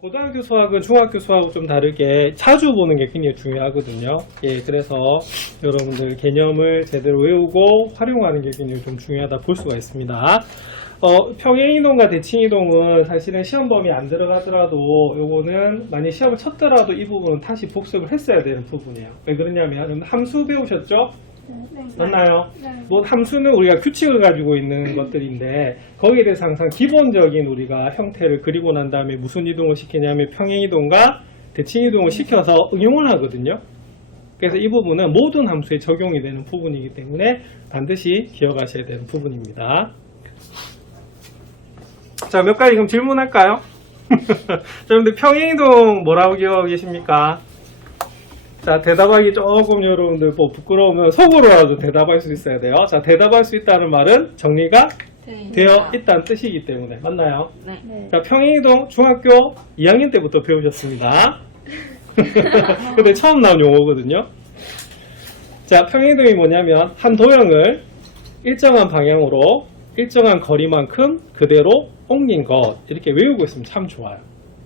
고등학교 수학은 중학교 수학하고 좀 다르게 자주 보는 게 굉장히 중요하거든요. 예, 그래서 여러분들 개념을 제대로 외우고 활용하는 게 굉장히 좀 중요하다 볼 수가 있습니다. 평행이동과 대칭이동은 사실은 시험 범위 안 들어가더라도 요거는 만약 시험을 쳤더라도 이 부분은 다시 복습을 했어야 되는 부분이에요. 왜 그러냐면 함수 배우셨죠? 네. 맞나요? 네. 뭐 함수는 우리가 규칙을 가지고 있는 것들인데 거기에 대해서 항상 기본적인 우리가 형태를 그리고 난 다음에 무슨 이동을 시키냐면 평행이동과 대칭이동을 시켜서 응용을 하거든요. 그래서 이 부분은 모든 함수에 적용이 되는 부분이기 때문에 반드시 기억하셔야 되는 부분입니다. 자, 몇 가지 그럼 질문할까요? 여러분들 평행이동 뭐라고 기억하고 계십니까? 자, 대답하기 조금 여러분들 뭐 부끄러우면 속으로라도 대답할 수 있어야 돼요. 자, 대답할 수 있다는 말은 정리가 되어 있다는 뜻이기 때문에 맞나요? 네. 자, 평행이동 중학교 2학년 때부터 배우셨습니다. 근데 처음 나온 용어거든요. 자, 평행이동이 뭐냐면 한 도형을 일정한 방향으로 일정한 거리만큼 그대로 옮긴 것 이렇게 외우고 있으면 참 좋아요.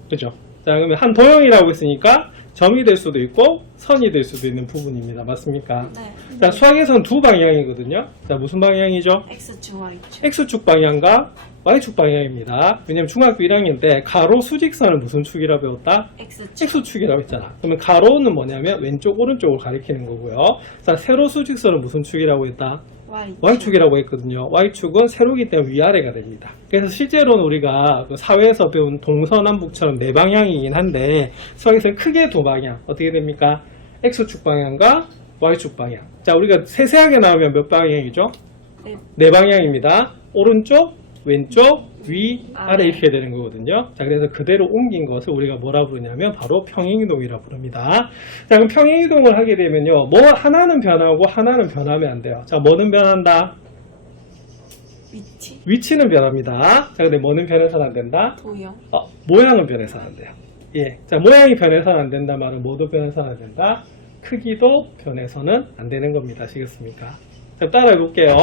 그죠? 자, 그러면 한 도형이라고 했으니까 점이 될 수도 있고 선이 될 수도 있는 부분입니다. 맞습니까? 네. 자, 수학에서는 두 방향이거든요. 자, 무슨 방향이죠? X축, Y축. X축 방향과 Y축 방향입니다. 왜냐면 중학교 1학년 때 가로 수직선을 무슨 축이라 배웠다? X축. X축이라고 했잖아. 그러면 가로는 뭐냐면 왼쪽 오른쪽을 가리키는 거고요. 자, 세로 수직선은 무슨 축이라고 했다? Y축이라고 했거든요. Y축은 세로이기 때문에 위아래가 됩니다. 그래서 실제로는 우리가 그 사회에서 배운 동서남북처럼 네 방향이긴 한데 수학에서는 크게 두 방향 어떻게 됩니까? X축 방향과 Y축 방향. 자, 우리가 세세하게 나오면 몇 방향이죠? 네 방향입니다. 오른쪽, 왼쪽, 위, 아래 이렇게 되는 거거든요. 자, 그래서 그대로 옮긴 것을 우리가 뭐라 부르냐면 바로 평행이동이라 부릅니다. 자, 그럼 평행이동을 하게 되면요. 뭐 하나는 변하고 하나는 변하면 안 돼요. 자, 뭐는 변한다? 위치. 위치는 변합니다. 자, 근데 뭐는 변해서는 안 된다? 도형. 모양은 변해서는 안 돼요. 예. 자, 모양이 변해서는 안 된다 말은 뭐도 변해서는 안 된다? 크기도 변해서는 안 되는 겁니다. 아시겠습니까? 자, 따라해 볼게요.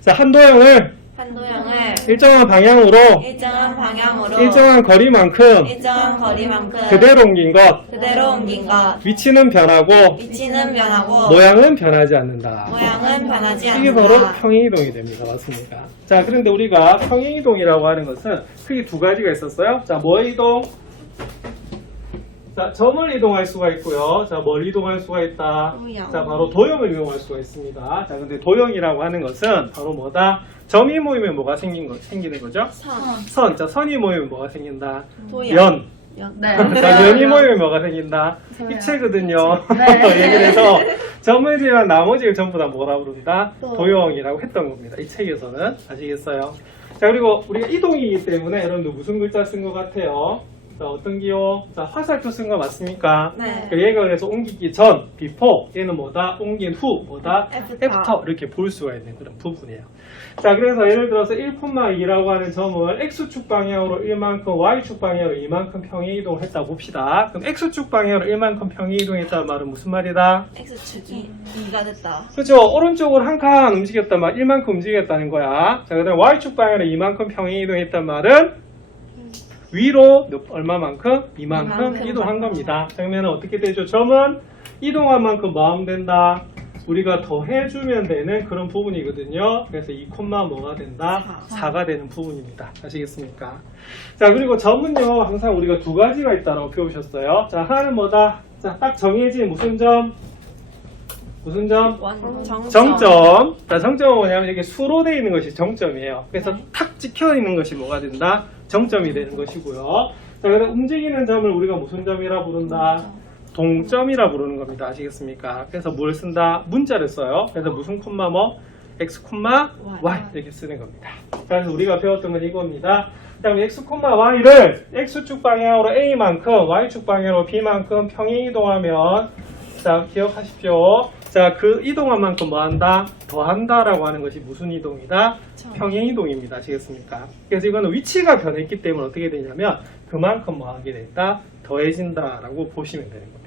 자, 한 도형을 한 도형을 일정한 방향으로 일정한 방향으로 일정한 거리만큼 일정한 거리만큼 그대로 옮긴 것 그대로 옮긴 것. 위치는 변하고 위치는 변하고 모양은 변하지 않는다. 모양은 변하지 이게 바로 않는다. 평행이동이 됩니다. 맞습니까? 자, 그런데 우리가 평행이동이라고 하는 것은 크게 두 가지가 있었어요. 자, 뭐 이동? 자, 점을 이동할 수가 있고요. 자, 뭘 이동할 수가 있다? 도형. 자, 바로 도형을 이동할 수가 있습니다. 자, 근데 도형이라고 하는 것은 바로 뭐다? 점이 모이면 뭐가 생기는 거죠? 선. 선. 자, 선이 모이면 뭐가 생긴다? 도형. 연. 네. 자, 연이 모이면 뭐가 생긴다? 입체거든요. 얘기를 해서 점을 지면 나머지를 전부 다 뭐라 부른다? 도형이라고 했던 겁니다. 이 책에서는. 아시겠어요? 자, 그리고 우리가 이동이기 때문에 여러분들 무슨 글자 쓴 것 같아요? 자, 어떤 기호? 자, 화살표 쓴 거 맞습니까? 네. 얘가 그래서 옮기기 전, before. 얘는 뭐다? 옮긴 후, 뭐다? after. 이렇게 볼 수가 있는 그런 부분이에요. 자, 그래서 예를 들어서 1,2라고 하는 점을 X축 방향으로 1만큼, Y축 방향으로 2만큼 평행이동을 했다 봅시다. 그럼 X축 방향으로 1만큼 평행이동했다는 말은 무슨 말이다? X축이 2가 됐다. 그렇죠. 오른쪽으로 한 칸 움직였단 말, 1만큼 움직였다는 거야. 자, 그 다음에 Y축 방향으로 2만큼 평행이동했단 말은 위로 얼마만큼? 이만큼 이동한 겁니다. 그러면 어떻게 되죠? 점은 이동한 만큼 뭐 하면 된다? 우리가 더 해주면 되는 그런 부분이거든요. 그래서 2, 뭐가 된다? 4가 되는 부분입니다. 아시겠습니까? 자, 그리고 점은요, 항상 우리가 두 가지가 있다고 배우셨어요. 자, 하나는 뭐다? 자, 딱 정해진 무슨 점? 무슨 점? 정점. 자, 정점은 뭐냐면 이게 수로 되어 있는 것이 정점이에요. 그래서 탁 찍혀 있는 것이 뭐가 된다? 정점이 되는 것이고요. 자, 그다음 움직이는 점을 우리가 무슨 점이라 부른다? 동점이라 부르는 겁니다. 아시겠습니까? 그래서 뭘 쓴다? 문자를 써요. 그래서 무슨 콤마 뭐? x, y 이렇게 쓰는 겁니다. 그래서 우리가 배웠던 건 이겁니다. 그 다음에 x, y를 x축 방향으로 a만큼, y축 방향으로 b만큼 평행이동하면 자, 기억하십시오. 자, 그 이동한 만큼 뭐 한다? 더한다 라고 하는 것이 무슨 이동이다? 평행이동입니다. 아시겠습니까? 그래서 이거는 위치가 변했기 때문에 어떻게 되냐면 그만큼 뭐 하게 된다? 더해진다 라고 보시면 되는 겁니다.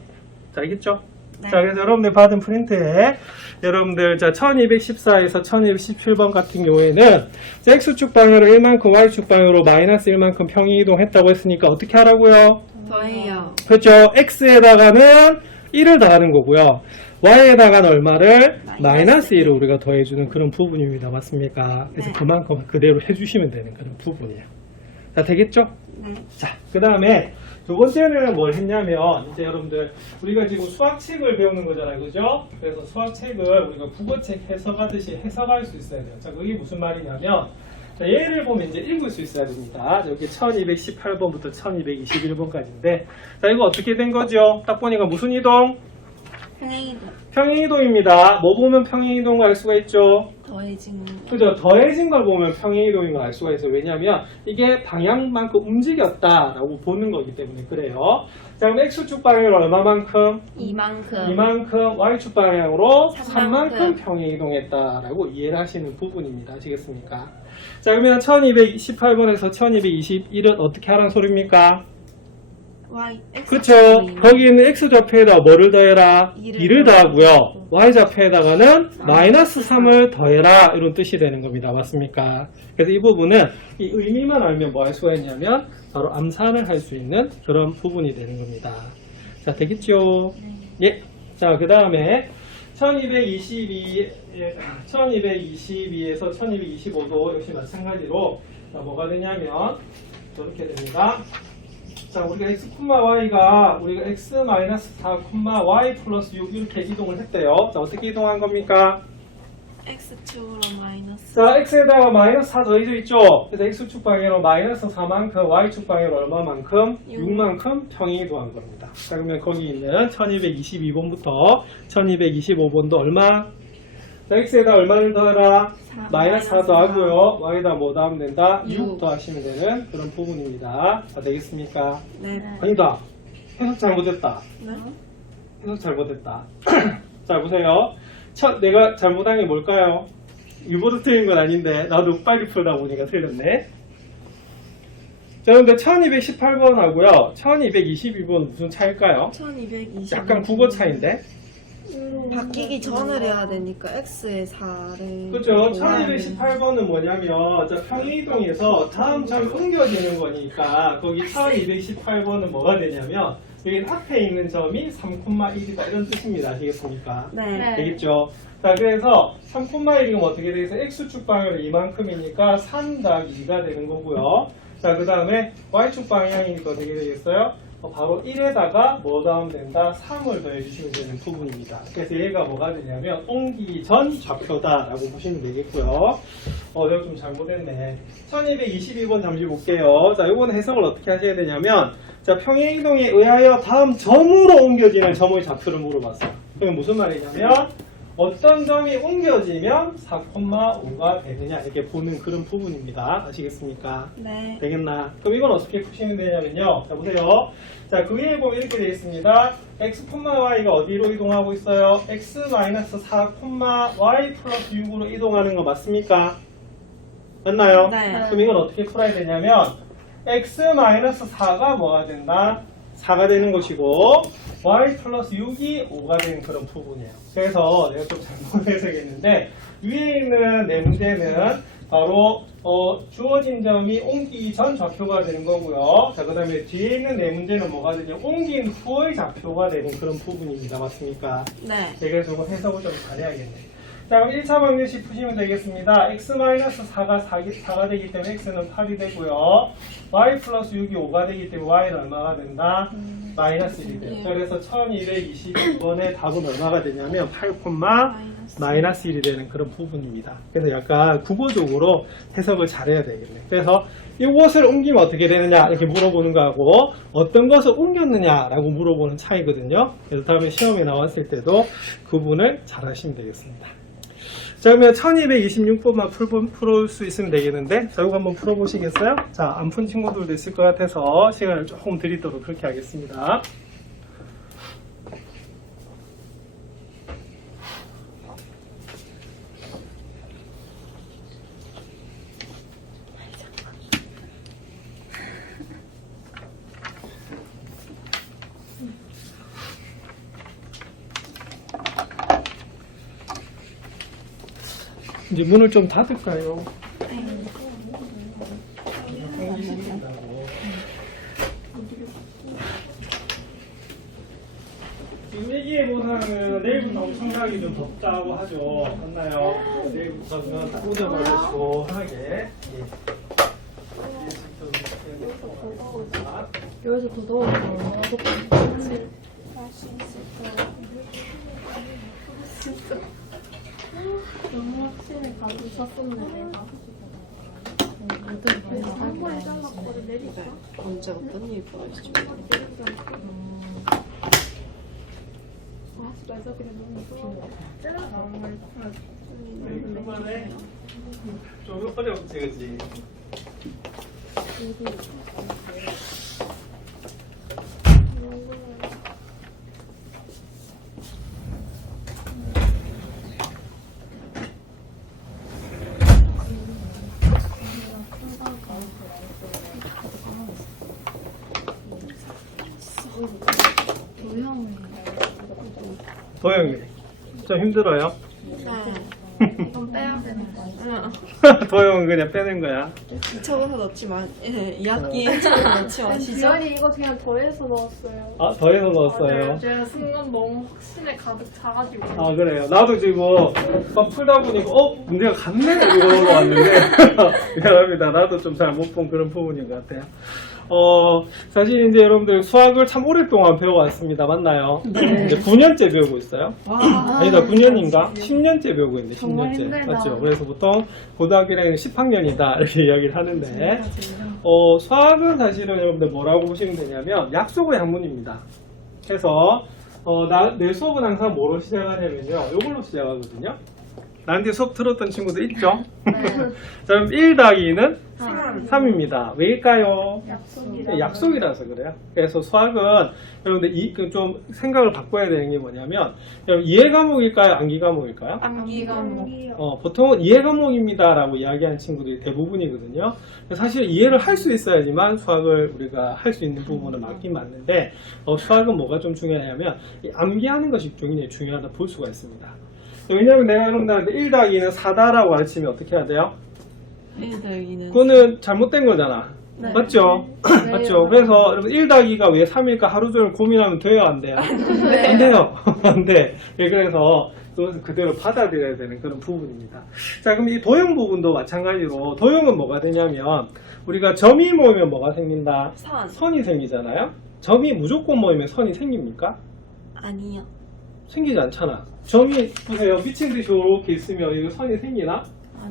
자, 알겠죠? 네. 자, 그래서 여러분들 받은 프린트에 여러분들 자 1214에서 1217번 같은 경우에는 X축 방향으로 1만큼 Y축 방향으로 마이너스 1만큼 평행이동 했다고 했으니까 어떻게 하라고요? 더해요. 그렇죠. x에다가는 1을 더하는 거고요. y에다가는 얼마를? 마이너스 1을 우리가 더해주는 그런 부분입니다. 맞습니까? 그래서 네. 그만큼 그대로 해주시면 되는 그런 부분이에요. 자, 되겠죠? 네. 자, 그 다음에 두 번째는 뭘 했냐면, 이제 여러분들, 우리가 지금 수학책을 배우는 거잖아요. 그죠? 그래서 수학책을 우리가 국어책 해석하듯이 해석할 수 있어야 돼요. 자, 그게 무슨 말이냐면, 자, 얘를 보면 이제 읽을 수 있어야 됩니다. 여기 1218번부터 1221번까지인데, 자, 이거 어떻게 된 거죠? 딱 보니까 무슨 이동? 평행이동. 평행이동입니다. 뭐 보면 평행이동을 알 수가 있죠? 더해진 거. 그죠? 더해진 걸 보면 평행이동인 걸 알 수가 있어요. 왜냐하면 이게 방향만큼 움직였다라고 보는 거기 때문에 그래요. 자, 그럼 X축 방향으로 얼마만큼? 이만큼 Y축 방향으로 3만큼 평행이동했다라고 이해를 하시는 부분입니다. 아시겠습니까? 자, 그러면 1228번에서 1221은 어떻게 하라는 소리입니까? Y. X 그렇죠. 제곱이나 거기 있는 X좌표에다 뭐를 더해라? 2를 2를 더하고요. Y좌표에다가는 마이너스 3을 더해라. 이런 뜻이 되는 겁니다. 맞습니까? 그래서 이 부분은 이 의미만 알면 뭐 할 수가 있냐면 바로 암산을 할 수 있는 그런 부분이 되는 겁니다. 자, 되겠죠? 예. 자, 그 다음에 1222에서 1225도 역시 마찬가지로 자, 뭐가 되냐면 이렇게 됩니다. 자, 우리가 x, y가 우리가 x-4, y 플러스 6 이렇게 이동을 했대요. 자, 어떻게 이동한 겁니까? X축으로 마이너스. 자, x에다가 마이너스 4 더해져 있죠? 그래서 x축 방향으로 마이너스 4만큼, y축 방향으로 얼마만큼? 6만큼 평행이동한 겁니다. 자, 그러면 거기 있는 1222번부터 1225번도 얼마? 자, x에다 얼마를 더하라? 마이너스 4 더하고요. y에다 뭐 더하면 된다? 6 더하시면 되는 그런 부분입니다. 자, 되겠습니까? 네. 아니다. 해석 잘못했다. 네. 해석 잘못했다. 자, 보세요. 내가 잘못한 게 뭘까요? 일부러 틀린 건 아닌데 나도 빨리 풀다 보니까 틀렸네. 자, 근데 1218번하고요 1222번은 무슨 차일까요? 1220. 약간 국어 차인데. 바뀌기 전을 해야 되니까 X에 4를. 그죠? 1218번은 뭐냐면 자, 평행이동에서 다음 점이 옮겨지는 거니까 거기 1218번은 뭐가 되냐면 여기 앞에 있는 점이 3,1이다 이런 뜻입니다. 아시겠습니까? 네. 되겠죠? 자, 그래서 3,1이면 어떻게 되겠어요? X축 방향으로 이만큼이니까 3 더하기 2가 되는 거고요. 자, 그 다음에 Y축 방향이니까 어떻게 되겠어요? 바로 1에다가 뭐 더하면 된다? 3을 더해주시면 되는 부분입니다. 그래서 얘가 뭐가 되냐면 옮기기 전 좌표다라고 보시면 되겠고요. 내가 좀 잘못했네. 1222번 잠시 볼게요. 자, 이번 해석을 어떻게 하셔야 되냐면 자, 평행이동에 의하여 다음 점으로 옮겨지는 점의 좌표를 물어봤어요. 그럼 무슨 말이냐면 어떤 점이 옮겨지면 4,5가 되느냐 이렇게 보는 그런 부분입니다. 아시겠습니까? 네. 되겠나? 그럼 이건 어떻게 푸시면 되냐면요. 자, 보세요. 자, 그 위에 보면 이렇게 되어 있습니다. x, y가 어디로 이동하고 있어요? x-4, y 플러스 6으로 이동하는 거 맞습니까? 맞나요? 네. 그럼 이건 어떻게 풀어야 되냐면 x-4가 뭐가 된다? 4가 되는 것이고 y 플러스 6이 5가 되는 그런 부분이에요. 그래서 내가 좀 잘못 해석했는데 위에 있는 네 문제는 바로 주어진 점이 옮기기 전 좌표가 되는 거고요. 자, 그 다음에 뒤에 있는 네 문제는 뭐가 되냐? 옮긴 후의 좌표가 되는 그런 부분입니다. 맞습니까? 네. 그래서 이거 해석을 좀 잘해야겠네요. 자, 그럼 1차 방정식 푸시면 되겠습니다. x-4가 4가 되기 때문에 x는 8이 되고요. y 플러스 6이 5가 되기 때문에 y는 얼마가 된다? 마이너스 1이 돼요. 자, 그래서 1222번의 답은 얼마가 되냐면 8, 마이너스 1이 되는 그런 부분입니다. 그래서 약간 국어적으로 해석을 잘해야 되겠네요. 그래서 이것을 옮기면 어떻게 되느냐 이렇게 물어보는 거하고 어떤 것을 옮겼느냐라고 물어보는 차이거든요. 그래서 다음에 시험에 나왔을 때도 구분을 잘 하시면 되겠습니다. 자, 그러면 1226번만 풀 수 있으면 되겠는데 자, 이거 한번 풀어보시겠어요? 자, 안 푼 친구들도 있을 것 같아서 시간을 조금 드리도록 그렇게 하겠습니다. 이제 문을 좀 닫을까요? 생각이 좀 덥다고 하죠. 맞나요? 내일부터는 딱 우겨버리고 하게. 예. 여기서 더 더워서 너무 확실히 가지고 샀었네 내가. 한 번에 잘랐거든 내리자. 언제 어떤 일 보여주죠? 그만해. 좀 어렵지, 그지? 도영이 좀 힘들어요? 이건 빼야 되는 거야. 도영은 그냥 빼는 거야. 적어서 넣지 마. 예, 2학기에 적어서 넣지 마시죠. 지연이 이거 그냥 더해서 넣었어요. 아, 더해서 넣었어요. 맞아요. 제가 순간 너무 확신에 가득 차가지고. 아, 그래요. 나도 지금 막 풀다 보니까 문제가 같네 이거 넘어왔는데 미안합니다. 나도 좀 잘 못 본 그런 부분인 것 같아요. 사실 이제 여러분들 수학을 참 오랫동안 배워왔습니다. 맞나요? 네. 이제 9년째 배우고 있어요. 아니다, 9년인가? 10년째 배우고 있는데, 정말 10년째. 힘들다. 맞죠? 그래서 보통 고등학교는 10학년이다, 이렇게 이야기를 하는데, 수학은 사실은 여러분들 뭐라고 보시면 되냐면, 약속의 학문입니다. 그래서, 내 수업은 항상 뭐로 시작하냐면요, 이걸로 시작하거든요. 나한테 수업 들었던 친구들 있죠? 네. 자, 그럼 1 더하기 2는 3입니다. 왜일까요? 약속이라. 약속이라서 그래요. 그래서 수학은 여러분들 좀 생각을 바꿔야 되는 게 뭐냐면, 여러분 이해 과목일까요? 암기 과목일까요? 암기가 뭐. 보통은 이해 과목입니다라고 이야기하는 친구들이 대부분이거든요. 사실 이해를 할 수 있어야지만 수학을 우리가 할 수 있는 부분은 맞긴 맞는데, 수학은 뭐가 좀 중요하냐면 이 암기하는 것이 굉장히 중요하다 볼 수가 있습니다. 왜냐하면 내가 여러분들한테 1 더하기 2는 4다라고 가르치면 어떻게 해야 돼요? 1 더하기는 그거는 잘못된 거잖아. 네. 맞죠? 네, 맞죠? 맞아요. 그래서 여러분 1 더하기가 왜 3일까 하루 종일 고민하면 돼요? 안 돼요? 네. 안 돼요. 안 돼. 예, 그래서 그것은 그대로 받아들여야 되는 그런 부분입니다. 자, 그럼 이 도형 부분도 마찬가지로 도형은 뭐가 되냐면 우리가 점이 모이면 뭐가 생긴다? 선. 선이 생기잖아요? 점이 무조건 모이면 선이 생깁니까? 아니요. 생기지 않잖아. 점이 보세요. 미친 듯이 이렇게 있으면 이거 선이 생기나?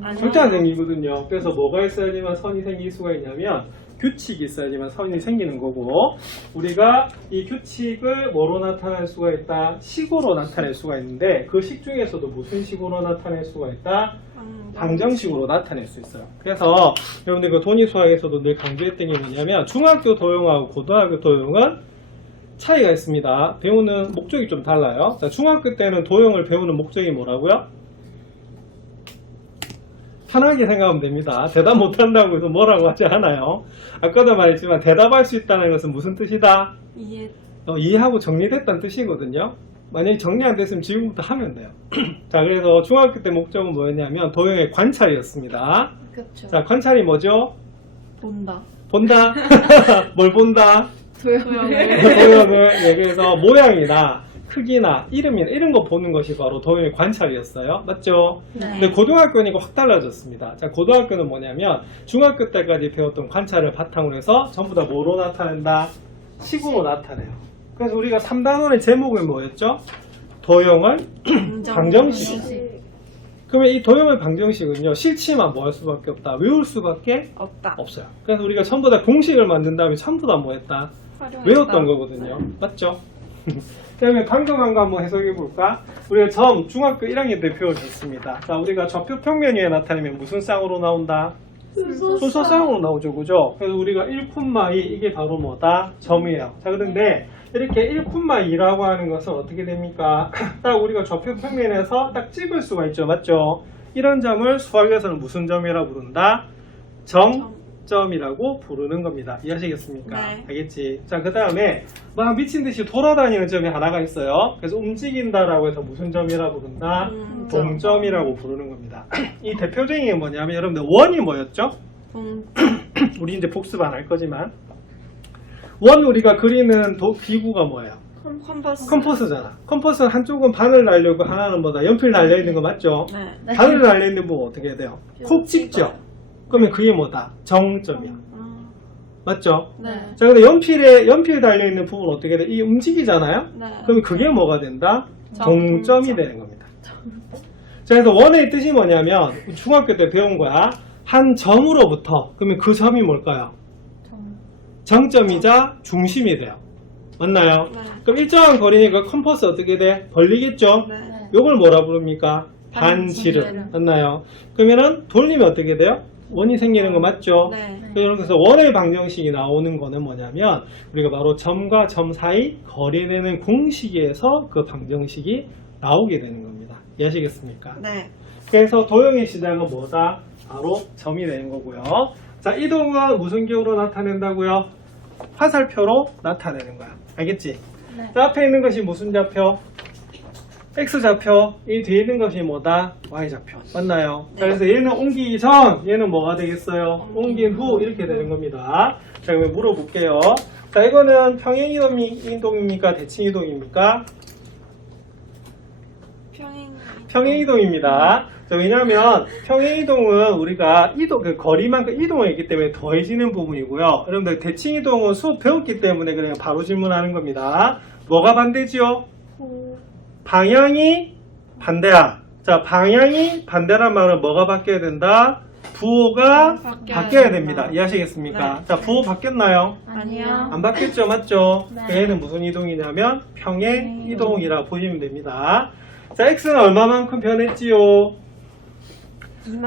아니요. 절대 안 생기거든요. 그래서 뭐가 있어야지만 선이 생길 수가 있냐면 규칙이 있어야지만 선이 생기는 거고, 우리가 이 규칙을 뭐로 나타낼 수가 있다? 식으로 나타낼 수가 있는데, 그 식 중에서도 무슨 식으로 나타낼 수가 있다? 방정식으로 나타낼 수 있어요. 그래서 여러분들 그 돈이 수학에서도 늘 강조했던 게 뭐냐면 중학교 도형하고 고등학교 도형은 차이가 있습니다. 배우는 목적이 좀 달라요. 자, 중학교 때는 도형을 배우는 목적이 뭐라고요? 편하게 생각하면 됩니다. 대답 못한다고 해서 뭐라고 하지 않아요. 아까도 말했지만 대답할 수 있다는 것은 무슨 뜻이다? 이해. 이해하고 정리됐다는 뜻이거든요. 만약에 정리 안 됐으면 지금부터 하면 돼요. 자, 그래서 중학교 때 목적은 뭐였냐면 도형의 관찰이었습니다. 그렇죠. 자, 관찰이 뭐죠? 본다. 본다. 뭘 본다? 도형을. 도형을. 예, 그래서 모양이나 크기나 이름이나 이런 거 보는 것이 바로 도형의 관찰이었어요. 맞죠? 네. 근데 고등학교는 이거 확 달라졌습니다. 자, 고등학교는 뭐냐면 중학교 때까지 배웠던 관찰을 바탕으로 해서 전부 다 뭐로 나타낸다? 식으로 나타내요. 그래서 우리가 3단원의 제목은 뭐였죠? 도형을 방정식. 그러면 이 도형의 방정식은요, 싫지만 뭐 할 수밖에 없다? 외울 수밖에 없다. 없어요. 그래서 우리가 전부 다 공식을 만든 다음에 전부 다 뭐 했다? 외웠던 거거든요. 맞죠? 그 다음에 방정한 거 한번 해석해 볼까? 우리가 중학교 1학년 때 배워줬습니다. 자, 우리가 좌표 평면 위에 나타내면 무슨 쌍으로 나온다? 순서쌍으로 나오죠, 그죠? 그래서 우리가 1,2 이게 바로 뭐다? 점이에요. 자, 그런데 이렇게 1,2라고 하는 것은 어떻게 됩니까? 딱 우리가 좌표 평면에서 딱 찍을 수가 있죠, 맞죠? 이런 점을 수학에서는 무슨 점이라고 부른다? 점이라고 부르는 겁니다. 이해하시겠습니까? 네. 알겠지? 자, 그 다음에 막 미친 듯이 돌아다니는 점이 하나가 있어요. 그래서 움직인다라고 해서 무슨 점이라고 부른다? 동점이라고 부르는 겁니다. 이 대표적인 게 뭐냐면 여러분들 원이 뭐였죠? 우리 이제 복습 안 할 거지만 원 우리가 그리는 기구가 뭐예요? 컴퍼스. 컴퍼스잖아. 컴퍼스는 한쪽은 바늘 날려고 하나는 뭐다? 연필 날려있는 거 맞죠? 네. 바늘 날려있는 부분 어떻게 해야 돼요? 콕 찍죠? 그러면 그게 뭐다? 정점이야. 맞죠? 네. 자, 근데 연필 달려있는 부분 어떻게 돼? 이 움직이잖아요? 네. 그럼 그게 뭐가 된다? 점. 동점이 되는 겁니다. 자, 그래서 원의 뜻이 뭐냐면 중학교 때 배운 거야. 한 점으로부터 그러면 그 점이 뭘까요? 정점이자 중심이 돼요. 맞나요? 네. 그럼 일정한 거리니까 컴퍼스 어떻게 돼? 벌리겠죠? 네. 요걸 뭐라 부릅니까? 반지름. 맞나요? 그러면은 돌리면 어떻게 돼요? 원이 생기는 거 맞죠? 네. 그래서 원의 방정식이 나오는 거는 뭐냐면 우리가 바로 점과 점 사이 거리내는 공식에서 그 방정식이 나오게 되는 겁니다. 이해하시겠습니까? 네. 그래서 도형의 시작은 뭐다? 바로 점이 되는 거고요. 자, 이동은 무슨 기호로 나타낸다고요? 화살표로 나타내는 거야. 알겠지? 네. 자, 앞에 있는 것이 무슨 좌표? X좌표. 이 뒤에 있는 것이 뭐다? Y좌표. 맞나요? 자, 그래서 얘는 옮기기 전, 얘는 뭐가 되겠어요? 옮긴 후 이렇게 되는 겁니다. 자, 그러면 물어볼게요. 자, 이거는 평행이동입니까? 대칭이동입니까? 평행이동입니다. 자, 왜냐하면 평행이동은 우리가 그 거리만큼 이동을 했기 때문에 더해지는 부분이고요. 여러분들 대칭이동은 수업 배웠기 때문에 그냥 바로 질문하는 겁니다. 뭐가 반대지요? 방향이 반대야. 자, 방향이 반대란 말은 뭐가 바뀌어야 된다? 부호가 바뀌어야 됩니다. 이해하시겠습니까? 네. 자, 부호 바뀌었나요? 아니요. 안 바뀌었죠? 맞죠? 네. 얘는 무슨 이동이냐면 평행 이동이라 보시면 됩니다. 자, X는 얼마만큼 변했지요?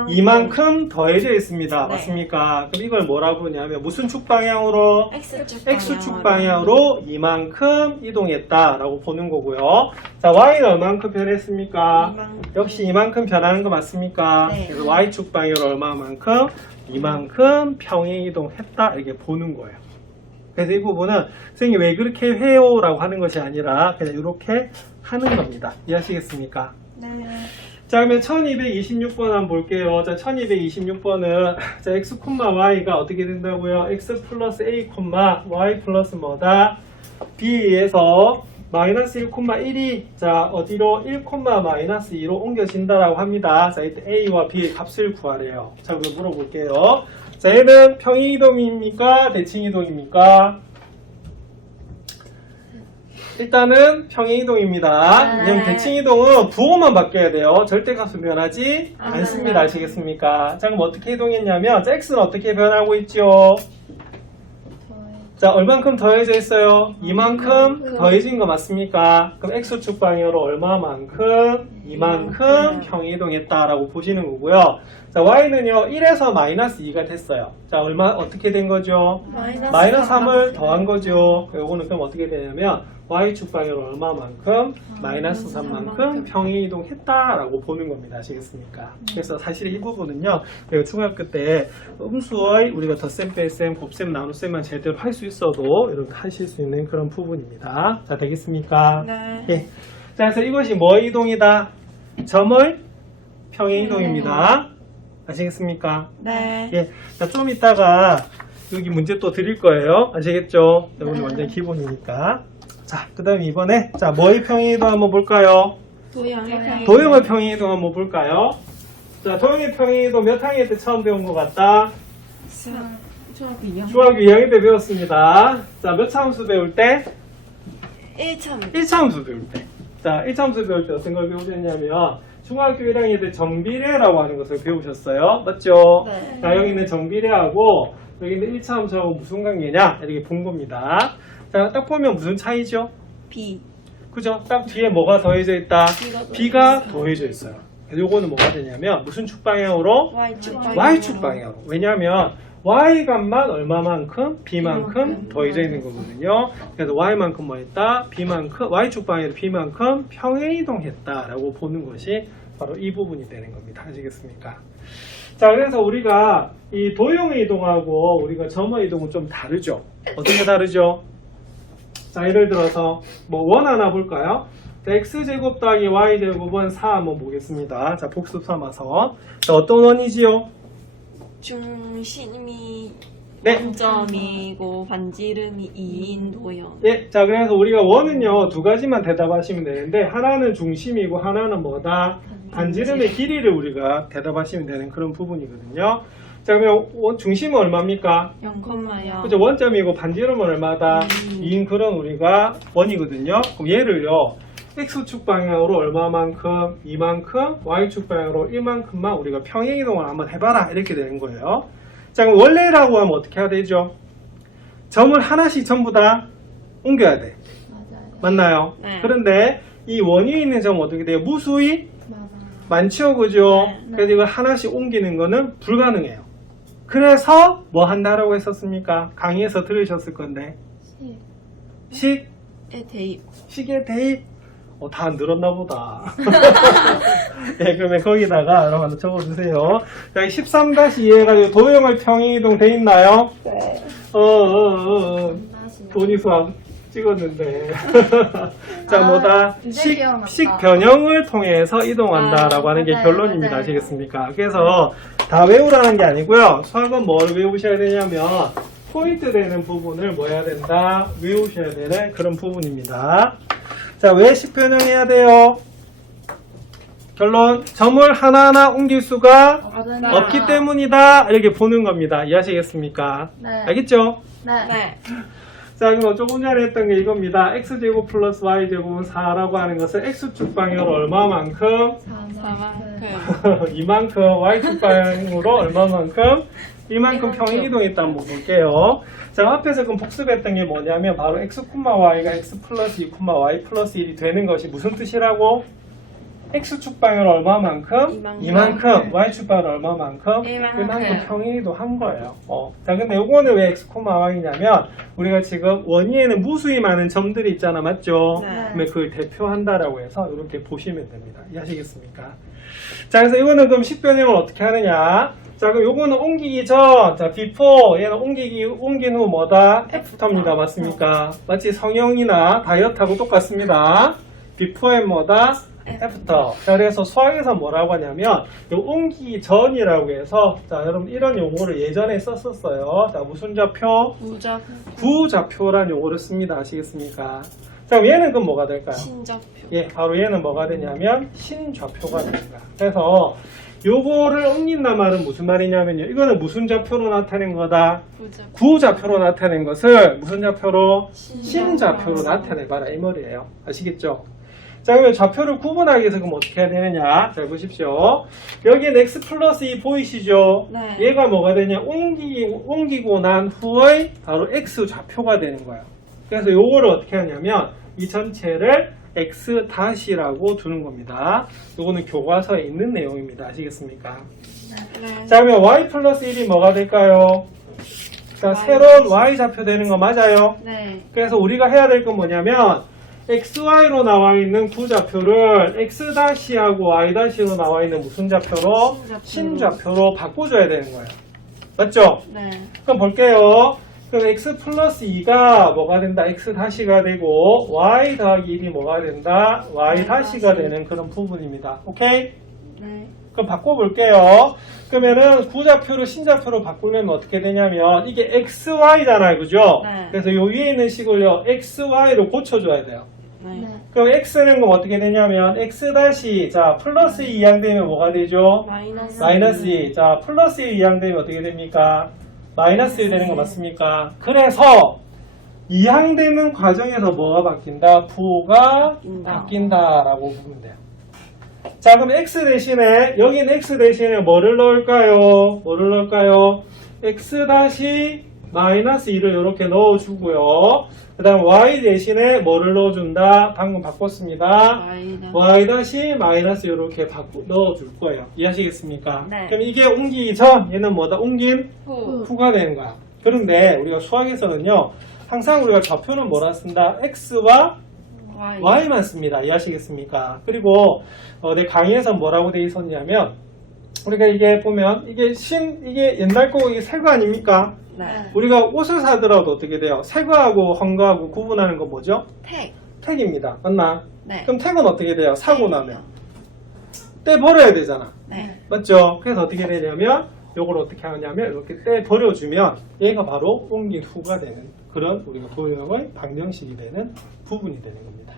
이만큼 더해져 있습니다. 네. 맞습니까? 그럼 이걸 뭐라 부르냐면 무슨 축 방향으로? X축 X축 방향으로 이만큼 이동했다라고 보는 거고요. 자, Y는 얼만큼 변했습니까? 역시 이만큼 변하는 거 맞습니까? 네. 그래서 Y축 방향으로 얼마만큼? 이만큼 평행 이동했다 이렇게 보는 거예요. 그래서 이 부분은 선생님이 왜 그렇게 해요라고 하는 것이 아니라 그냥 이렇게 하는 겁니다. 이해하시겠습니까? 네. 자, 그러면 1226번 한번 볼게요. 자, 1226번은 자, x, y가 어떻게 된다고요? x 플러스 a, y 플러스 뭐다? b에서 마이너스 1,1이 자, 어디로? 1, 마이너스 2로 옮겨진다라고 합니다. 자, 이때 a와 b의 값을 구하래요. 자, 그럼 물어볼게요. 자, 얘는 평행이동입니까? 대칭이동입니까? 일단은 평행이동입니다. 왜냐면 대칭이동은 부호만 바뀌어야 돼요. 절대값은 변하지 않습니다. 아시겠습니까? 자, 그럼 어떻게 이동했냐면 자, x는 어떻게 변하고 있죠? 자, 얼만큼 더해져 있어요? 이만큼 더해진 거 맞습니까? 그럼 x축 방향으로 얼마만큼? 이만큼 평행이동했다라고 보시는 거고요. 자, y는요 1에서 마이너스 2가 됐어요. 자, 어떻게 된 거죠? 마이너스 3을 더한 거죠. 요거는 그럼 어떻게 되냐면 y축 방향으로 얼마만큼? 마이너스 3만큼 평행이동했다라고 보는 겁니다. 아시겠습니까? 그래서 사실 이 부분은요, 내가 중학교 때 음수의 우리가 덧셈, 뺄셈, 곱셈, 나눗셈만 제대로 할 수 있어도 이렇게 하실 수 있는 그런 부분입니다. 자, 되겠습니까? 네. 예. 자, 그래서 이것이 뭐의 이동이다? 점의 평행이동입니다. 아시겠습니까? 네. 예. 자, 좀 이따가 여기 문제 또 드릴 거예요. 아시겠죠? 오늘 완전 기본이니까. 자, 그 다음에 이번에, 자, 뭐의 평행이동 한번 볼까요? 도형의 평행이동 한번 볼까요? 자, 도형의 평행이동 몇 학년 때 처음 배운 것 같다? 중학교 2학년 때 배웠습니다. 자, 몇 차함수 배울 때? 1차함수 배울 때. 자, 1차함수 배울 때 어떤 걸 배우셨냐면, 중학교 1학년 때 정비례라고 하는 것을 배우셨어요. 맞죠? 네. 자, 여기는 정비례하고, 여기는 1차함수하고 무슨 관계냐? 이렇게 본 겁니다. 자, 딱 보면 무슨 차이죠? B. 그죠? 딱 뒤에 뭐가 더해져 있다? B가 더해져 있어요. 그래서 요거는 뭐가 되냐면, 무슨 축 방향으로? Y축 방향으로. 왜냐하면, Y값만 얼마만큼? B만큼 더해져 있는 거거든요. 그래서 Y만큼 뭐 했다? B만큼, Y축 방향으로 B만큼 평행이동했다라고 보는 것이 바로 이 부분이 되는 겁니다. 아시겠습니까? 자, 그래서 우리가 이 도형의 이동하고 우리가 점의 이동은 좀 다르죠? 어떻게 다르죠? 자, 예를 들어서 뭐 원 하나 볼까요? 자, x제곱 더하기 y제곱은 4 한번 보겠습니다. 자, 복습 삼아서. 자, 어떤 원이지요? 중심이 네. 0점이고 반지름이 2인 도형. 예, 자, 그래서 우리가 원은요, 두 가지만 대답하시면 되는데, 하나는 중심이고, 하나는 뭐다? 반지름의 길이를 우리가 대답하시면 되는 그런 부분이거든요. 자, 그러면 중심은 얼마입니까? 0,0. 그죠? 원점이고, 반지름은 얼마다? 2인 그런 우리가 원이거든요. 그럼 얘를요, X축 방향으로 얼마만큼, 이만큼, Y축 방향으로 1만큼만 우리가 평행이동을 한번 해봐라. 이렇게 되는 거예요. 자, 그럼 원래라고 하면 어떻게 해야 되죠? 점을 하나씩 전부 다 옮겨야 돼. 맞아요. 맞나요? 네. 그런데 이 원위에 있는 점은 어떻게 돼요? 무수히 맞아요. 많죠, 그죠? 네. 그래서 이걸 하나씩 옮기는 거는 불가능해요. 그래서 뭐 한다라고 했었습니까? 강의에서 들으셨을 건데. 식? 에 대입. 식의 대입? 다 안 들었나 보다. 네, 그러면 거기다가 여러분 하나 적어주세요. 여기 13-2 해가지고 도형을 평행이동 돼 있나요? 네. 돈이 수학 찍었는데. 자, 아, 뭐다? 이제 기억났다. 식 변형을 통해서 이동한다라고 하는 게 맞아요, 결론입니다. 맞아요. 아시겠습니까? 그래서 다 외우라는 게 아니고요. 수학은 뭘 외우셔야 되냐면, 포인트 되는 부분을 뭐 해야 된다? 외우셔야 되는 그런 부분입니다. 자, 왜 식변형해야 돼요? 결론, 점을 하나하나 옮길 수가 없기 때문이다. 이렇게 보는 겁니다. 이해하시겠습니까? 네. 알겠죠? 네. 네. 자, 그럼 조금 전에 했던 게 이겁니다. x제곱 플러스 y제곱은 4라고 하는 것은 x축 방향으로 얼마만큼? 4만큼. 이만큼, y축 방향으로 얼마만큼? 이만큼 평행이동했다 한번 볼게요. 자, 앞에서 그럼 복습했던 게 뭐냐면 바로 x, y가 x 플러스 2, y 플러스 1이 되는 것이 무슨 뜻이라고? x축 방향으로 얼마만큼? 이만큼. y축 방향으로 얼마만큼? 이만큼 평행이동 한 거예요. 자, 근데 요거는 왜 x, y냐면 우리가 지금 원위에는 무수히 많은 점들이 있잖아, 맞죠? 네. 그러면 그걸 대표한다라고 해서 이렇게 보시면 됩니다. 이해하시겠습니까? 자, 그래서 이거는 그럼 식변형을 어떻게 하느냐? 자, 그럼 요거는 옮기기 전, 자, before, 얘는 옮긴 후 뭐다? after입니다. 맞습니까? 마치 성형이나 다이어트하고 똑같습니다. before는 뭐다? after. 자, 그래서 수학에서 뭐라고 하냐면, 요 옮기기 전이라고 해서, 자, 여러분 이런 용어를 예전에 썼었어요. 자, 무슨 좌표? 부적. 구좌표라는 용어를 씁니다. 아시겠습니까? 자, 그럼 얘는 그럼 뭐가 될까요? 신적표. 예, 바로 얘는 뭐가 되냐면 신좌표가 됩니다. 그래서 요거를 옮긴단 말은 무슨 말이냐면요. 이거는 무슨 좌표로 나타낸 거다? 부적. 구좌표로 나타낸 것을 무슨 좌표로? 신좌표로 나타내봐라 이 말이에요. 아시겠죠? 자, 그러면 좌표를 구분하기 위해서 그럼 어떻게 해야 되느냐? 잘 보십시오. 여기엔 x 플러스 2 보이시죠? 네. 얘가 뭐가 되냐? 옮기고 난 후의 바로 x 좌표가 되는 거예요. 그래서 요거를 어떻게 하냐면 이 전체를 x-라고 두는 겁니다. 요거는 교과서에 있는 내용입니다. 아시겠습니까? 네. 자, 그러면 y 플러스 1이 뭐가 될까요? 자, 새로운 y 좌표 되는 거 맞아요? 네. 그래서 우리가 해야 될 건 뭐냐면 xy로 나와 있는 구좌표를 x-하고 y-로 나와 있는 무슨 좌표로? 신좌표로 바꿔줘야 되는 거예요. 맞죠? 네. 그럼 볼게요. 그럼 x 플러스 2가 뭐가 된다? x-가 되고 y 더하기 1이 뭐가 된다? y-가 되는 그런 부분입니다. 오케이? 네. 그럼 바꿔볼게요. 그러면은 구좌표를 신좌표로 바꾸려면 어떻게 되냐면 이게 xy잖아요. 그죠? 네. 그래서 요 위에 있는 식을요 xy로 고쳐줘야 돼요. 네. 그럼 x는 그럼 어떻게 되냐면 x 다시 자 플러스 2 이항되면 뭐가 되죠? 마이너스 2. 자 플러스 1 이항되면 어떻게 됩니까? 마이너스 1 되는 거 맞습니까? 그래서 이항되는 과정에서 뭐가 바뀐다? 부호가 바뀐다라고 보면 돼요. 자, 그럼 x 대신에 여기는 x 대신에 뭐를 넣을까요? 뭐를 넣을까요? x 다시 마이너스 2를 이렇게 넣어주고요. 그 다음 y 대신에 뭐를 넣어준다? 방금 바꿨습니다. y 다시 마이너스 이렇게 넣어줄 거예요. 이해하시겠습니까? 네. 그럼 이게 옮기기 전 얘는 뭐다? 옮긴 후. 후가 되는 거야. 그런데 우리가 수학에서는요. 항상 우리가 좌표는 뭐라 쓴다? x와 y만 씁니다. 이해하시겠습니까? 그리고 내 강의에서 뭐라고 돼 있었냐면 우리가 이게 보면 이게 이게 옛날 거고 이게 새 거 아닙니까? 네. 우리가 옷을 사더라도 어떻게 돼요? 새 거하고 헌거하고 구분하는 건 뭐죠? 택. 택입니다. 맞나? 네. 그럼 택은 어떻게 돼요? 사고 나면 떼 버려야 되잖아. 네. 맞죠? 그래서 어떻게 되냐면 요걸 어떻게 하냐면 이렇게 떼 버려주면 얘가 바로 옮긴 후가 되는 그런 우리가 도형의 방정식이 되는 부분이 되는 겁니다.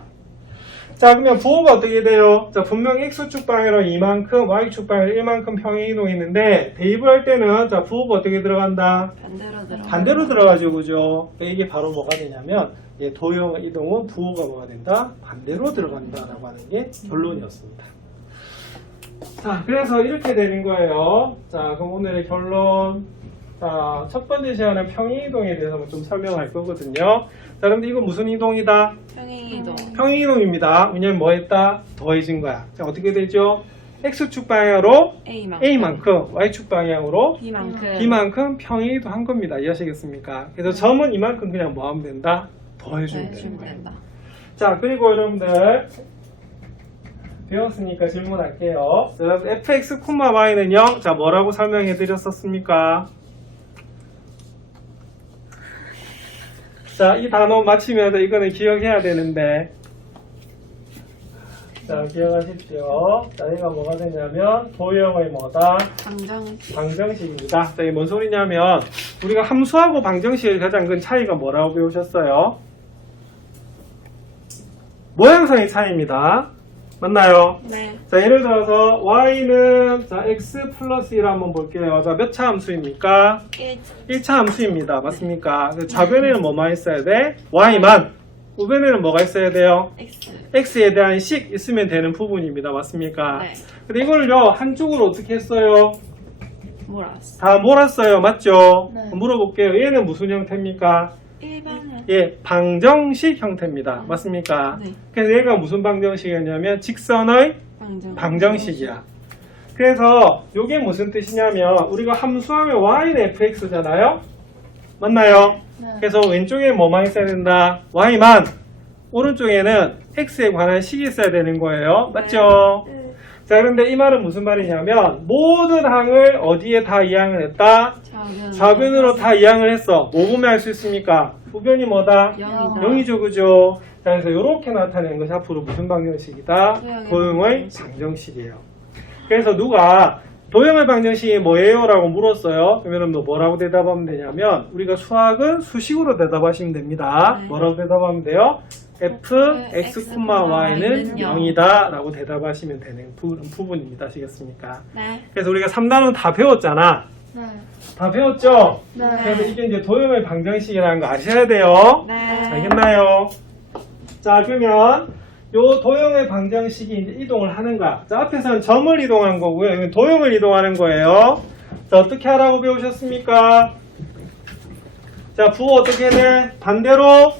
자, 그러면 부호가 어떻게 돼요? 자, 분명 x축 방향으로 이만큼, y축 방향으로 이만큼 평행 이동했는데 대입을 할 때는 자, 부호가 어떻게 들어간다? 반대로 들어. 반대로 들어가죠, 그죠? 이게 바로 뭐가 되냐면 도형 이동은 부호가 뭐가 된다? 반대로 들어간다라고 하는 게 결론이었습니다. 자, 그래서 이렇게 되는 거예요. 자, 그럼 오늘의 결론. 자, 첫 번째 시간은 평행 이동에 대해서 좀 설명할 거거든요. 자, 그런데 이거 무슨 이동이다? 평행이동. 평행 이동입니다. 왜냐면 뭐 했다? 더해진 거야. 자, 어떻게 되죠? x축 방향으로 a만큼, y축 방향으로 b만큼 평행 이동한 겁니다. 이해하시겠습니까? 그래서 점은 이만큼 그냥 뭐 하면 된다? 더해주면 되는 거예요. 된다. 자, 그리고 여러분들 배웠으니까 질문할게요. 여러분 fx, y는 0. 자, 뭐라고 설명해 드렸었습니까? 자, 이 단어 맞히면 이거는 기억해야 되는데. 자, 기억하십시오. 자, 얘가 뭐가 되냐면 도형의 뭐다? 방정식입니다. 자, 이게 뭔 소리냐면 우리가 함수하고 방정식의 가장 큰 차이가 뭐라고 배우셨어요? 모양상의 차이입니다. 맞나요? 네. 자, 예를 들어서 y는 자, x 플러스 1 한번 볼게요. 자, 몇 차 함수입니까? 1차 함수입니다. 맞습니까? 좌변에는 뭐만 있어야 돼? y만. 우변에는 뭐가 있어야 돼요? x에 대한 식 있으면 되는 부분입니다. 맞습니까? 네. 근데 이걸요, 한쪽으로 어떻게 했어요? 몰았어. 다 몰았어요. 맞죠? 네. 물어볼게요. 얘는 무슨 형태입니까? 일반은 예, 방정식 형태입니다. 맞습니까? 네. 그래서 얘가 무슨 방정식이었냐면 직선의 방정식이야. 그래서 이게 무슨 뜻이냐면 우리가 함수하면 y는 fx잖아요. 맞나요? 네. 그래서 왼쪽에 뭐만 있어야 된다? y만. 오른쪽에는 x에 관한 식이 있어야 되는 거예요. 맞죠? 자, 그런데 이 말은 무슨 말이냐면 모든 항을 어디에 다 이항을 했다? 좌변으로 다 이항을 했어. 뭐 보면 알 수 있습니까? 우변이 뭐다? 0이죠, 그죠? 자, 그래서 이렇게 나타내는 것이 앞으로 무슨 방정식이다? 도형의 방정식이에요. 그래서 누가 도형의 방정식이 뭐예요? 라고 물었어요. 그러면 뭐라고 대답하면 되냐면 우리가 수학은 수식으로 대답하시면 됩니다. 네. 뭐라고 대답하면 돼요? f, x, y는 0이다 라고 대답하시면 되는 부분입니다. 아시겠습니까? 네. 그래서 우리가 3단원 다 배웠잖아. 네. 다 배웠죠? 네. 그래서 이게 이제 도형의 방정식이라는 거 아셔야 돼요. 네. 알겠나요? 자, 그러면 요 도형의 방정식이 이제 이동을 하는 거야. 자, 앞에서는 점을 이동한 거고요. 여기는 도형을 이동하는 거예요. 자, 어떻게 하라고 배우셨습니까? 자, 부호 어떻게 돼? 반대로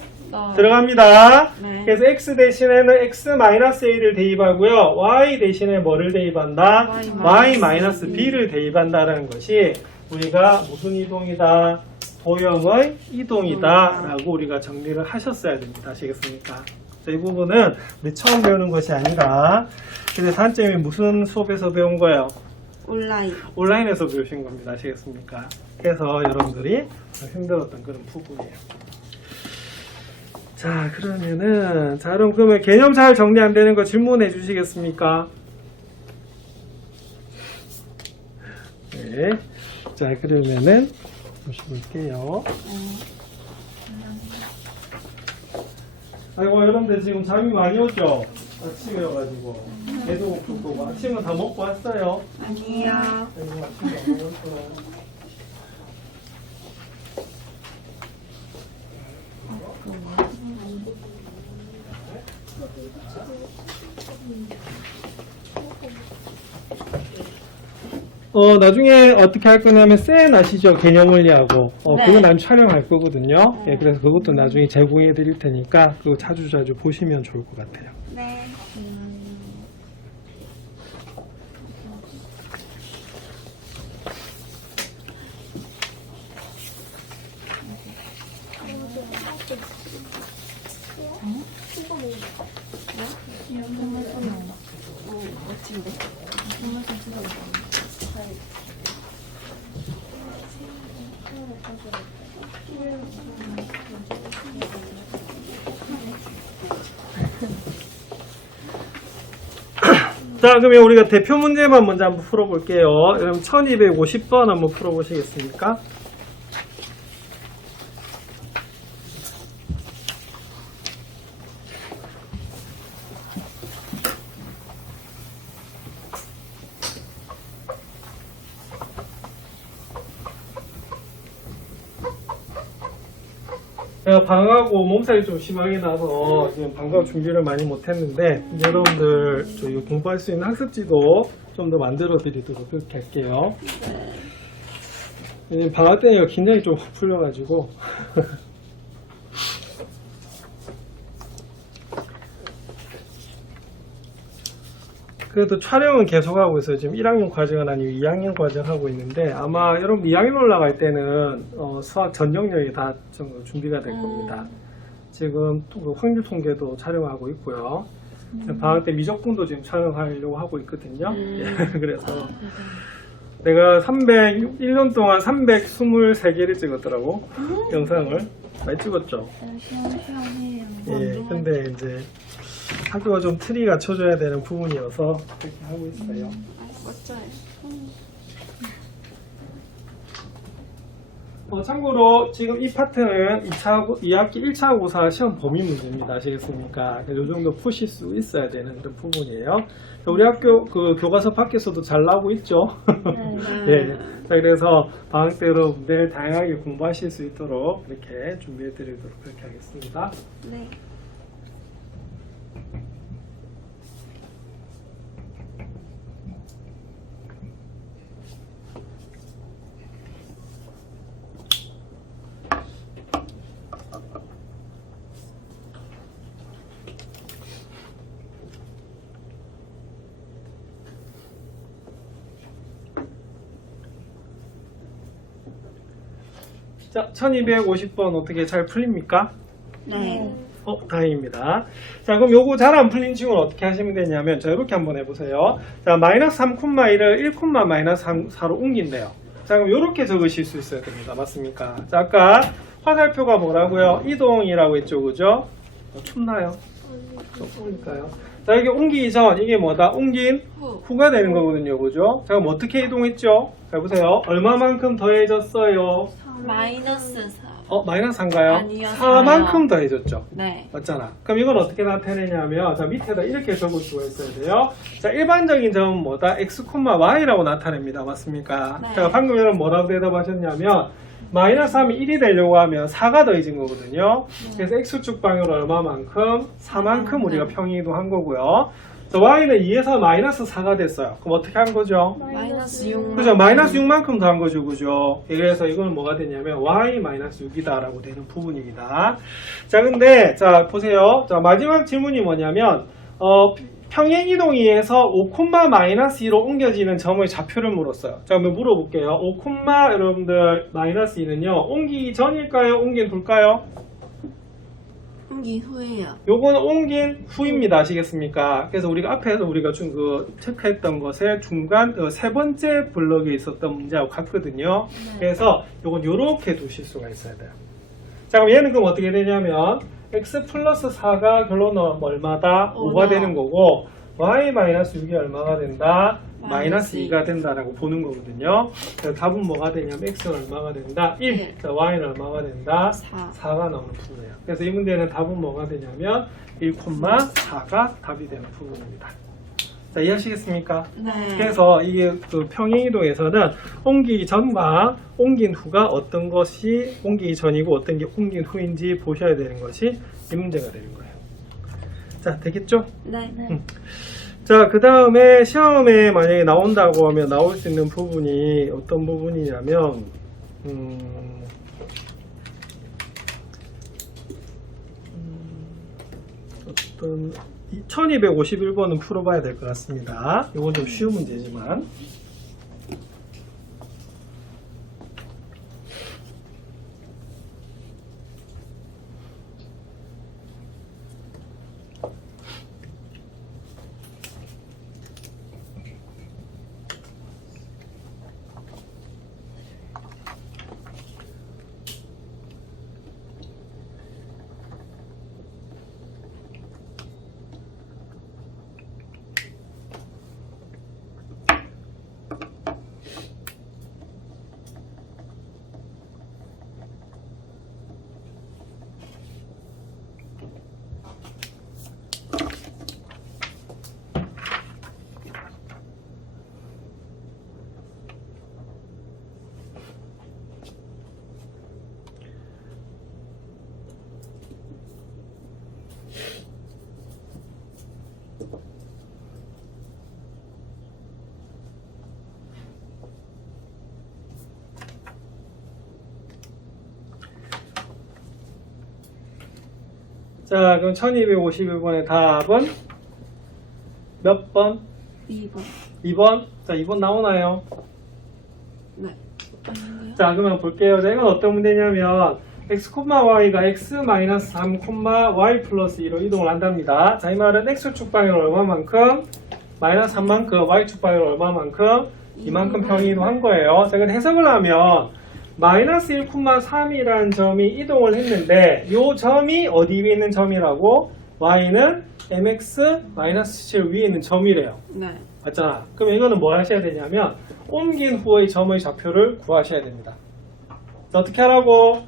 들어갑니다. 네. 그래서 x 대신에는 x-a를 대입하고요. y 대신에 뭐를 대입한다? y-b를 대입한다라는 것이 우리가 무슨 이동이다? 도형의 이동이다 라고 우리가 정리를 하셨어야 됩니다. 아시겠습니까? 자, 이 부분은 우리 처음 배우는 것이 아니라 근데 단점이 무슨 수업에서 배운 거예요? 온라인에서 배우신 겁니다. 아시겠습니까? 그래서 여러분들이 힘들었던 그런 부분이에요. 자, 그러면은 자, 그러면 개념 잘 정리 안 되는 거 질문해 주시겠습니까? 네. 자, 그러면은 보시볼게요. 아이고, 여러분들 지금 잠이 많이 오죠? 아침이어가지고 애도 고프 거고 아침은 다 먹고 왔어요? 아니요. 아이고, 아침 안 먹었어. 나중에 어떻게 할 거냐면 쌤 아시죠? 개념원리하고 네. 그거 나중에 촬영할 거거든요. 예, 그래서 그것도 나중에 제공해 드릴 테니까 그거 자주 보시면 좋을 것 같아요. 네. 자, 그러면 우리가 대표 문제만 먼저 한번 풀어볼게요. 그럼 1250번 한번 풀어보시겠습니까? 제가 방학하고 몸살이 좀 심하게 나서 지금 방학 준비를 많이 못했는데 여러분들 저희 공부할 수 있는 학습지도 좀 더 만들어 드리도록 그렇게 할게요. 왜냐면 방학 때니까 긴장이 좀 확 풀려가지고 그래도 촬영은 계속하고 있어요. 지금 1학년 과정은 아니고 2학년 과정 하고 있는데 아마 여러분 2학년 올라갈 때는 수학 전 영역이 다 좀 준비가 될 겁니다. 지금 또 확률 통계도 촬영하고 있고요. 방학 때 미적분도 지금 촬영하려고 하고 있거든요. 그래서 내가 1년 동안 323개를 찍었더라고. 영상을 많이 찍었죠. 시원시원해요. 예, 근데 이제 학교가 좀 틀이 갖춰줘야 되는 부분이어서 그렇게 하고 있어요. 멋져요. 참고로 지금 이 파트는 2학기 1차 고사 시험 범위 문제입니다. 아시겠습니까? 이 정도 푸실 수 있어야 되는 그런 부분이에요. 우리 학교 그 교과서 밖에서도 잘 나오고 있죠. 예. 자, 그래서 방학 때 여러분들 다양하게 공부하실 수 있도록 이렇게 준비해 드리도록 그렇게 하겠습니다. 네. 자, 1250번 어떻게 잘 풀립니까? 네. 다행입니다. 자, 그럼 요거 잘 안 풀린 친구는 어떻게 하시면 되냐면, 자, 이렇게 한번 해보세요. 자, 마이너스 3,1을 1, 마이너스 4로 옮긴대요. 자, 그럼 요렇게 적으실 수 있어야 됩니다. 맞습니까? 자, 아까 화살표가 뭐라고요? 이동이라고 했죠, 그죠? 춥나요? 좀 춥니까요? 자, 이게 옮기기 전, 이게 뭐다? 옮긴 후가 되는 거거든요, 그죠? 자, 그럼 어떻게 이동했죠? 자, 보세요. 얼마만큼 더해졌어요? 마이너스 4. 마이너스 4인가요? 아니요, 4만큼 더해졌죠. 네. 맞잖아. 그럼 이걸 어떻게 나타내냐면, 자, 밑에다 이렇게 적을 수가 있어야 돼요. 자, 일반적인 점은 뭐다? x, y라고 나타냅니다. 맞습니까? 네. 자, 방금 여러분 뭐라고 대답하셨냐면, 마이너스 3이 1이 되려고 하면 4가 더해진 거거든요. 그래서 x축 방향으로 얼마만큼? 4만큼 우리가 평이동한 거고요. 자, y는 2에서 마이너스 4가 됐어요. 그럼 어떻게 한 거죠? 마이너스 6. 그죠? 마이너스 6만큼 더한 거죠, 그죠? 그래서 이건 뭐가 되냐면 y 마이너스 6이다라고 되는 부분입니다. 자, 근데 자 보세요. 자, 마지막 질문이 뭐냐면 평행 이동위에서 5, 마이너스 2로 옮겨지는 점의 좌표를 물었어요. 자, 그러면 물어볼게요. 5, 여러분들 마이너스 2는요, 옮기기 전일까요? 옮긴 후일까요? 옮긴 후에요. 요거는 옮긴 후입니다. 아시겠습니까? 그래서 우리가 앞에서 우리가 체크했던 것의 중간 세 번째 블럭에 있었던 문제하고 같거든요. 그래서 요건 요렇게 두실 수가 있어야 돼요. 자, 그럼 얘는 그럼 어떻게 되냐면 x 플러스 4가 결론은 얼마다? 5가 되는 거고 y 마이너스 6이 얼마가 된다? 마이너스 2가 된다라고 보는 거거든요. 그래서 답은 뭐가 되냐면 x는 얼마가 된다? 1. 자, y는 얼마가 된다? 4가 나오는 부분이에요. 그래서 이 문제는 답은 뭐가 되냐면 1,4가 답이 되는 부분입니다. 자, 이해하시겠습니까? 네. 그래서 이게 그 평행이동에서는 옮기기 전과 옮긴 후가 어떤 것이 옮기기 전이고 어떤 게 옮긴 후인지 보셔야 되는 것이 이 문제가 되는 거예요. 자, 되겠죠? 네. 자, 그 다음에 시험에 만약에 나온다고 하면 나올 수 있는 부분이 어떤 부분이냐면 어떤 1251번은 풀어봐야 될 것 같습니다. 이건 좀 쉬운 문제지만 자, 그럼 1251번의 답은 몇 번? 2번. 2번? 자, 2번 나오나요? 네. 아닌가요? 자, 그러면 볼게요. 자, 이건 어떤 문제냐면 x, y가 x-3, y 플러스 2로 이동을 한답니다. 자, 이 말은 x축 방향은 얼마만큼? 마이너스 3만큼, y축 방향은 얼마만큼? 이만큼 평이 이동한 거예요. 자, 이건 해석을 하면 마이너스 1,3이라는 점이 이동을 했는데 이 점이 어디 위에 있는 점이라고? y는 mx-7 위에 있는 점이래요. 네. 맞잖아. 그럼 이거는 뭐 하셔야 되냐면 옮긴 후의 점의 좌표를 구하셔야 됩니다. 자, 어떻게 하라고?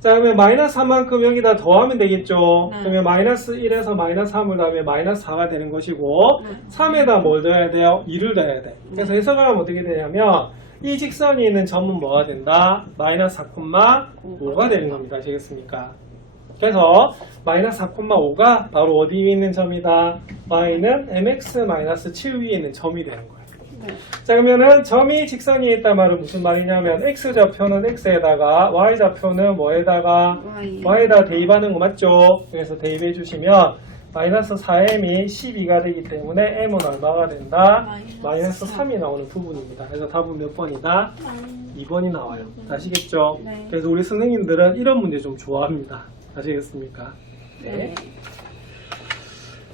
자, 그러면 마이너스 3만큼 여기다 더하면 되겠죠. 네. 그러면 마이너스 1에서 마이너스 3을 더하면 마이너스 4가 되는 것이고 네. 3에다 뭘 더해야 돼요? 2를 더해야 돼. 그래서 해석을 하면 어떻게 되냐면 이 직선이 있는 점은 뭐가 된다? 마이너스 4,5가 되는 겁니다. 아시겠습니까? 그래서 마이너스 4,5가 바로 어디 위에 있는 점이다? y는 mx-7 위에 있는 점이 되는 거예요. 네. 자, 그러면은 점이 직선이 있단 말은 무슨 말이냐면 x좌표는 x에다가 y좌표는 뭐에다가 Y. y에다 대입하는 거 맞죠? 그래서 대입해 주시면 마이너스 4m이 12가 되기 때문에 m은 얼마가 된다? 마이너스 3이 나오는 부분입니다. 그래서 답은 몇 번이다? 2번이 나와요. 아시겠죠? 네. 그래서 우리 선생님들은 이런 문제 좀 좋아합니다. 아시겠습니까? 네.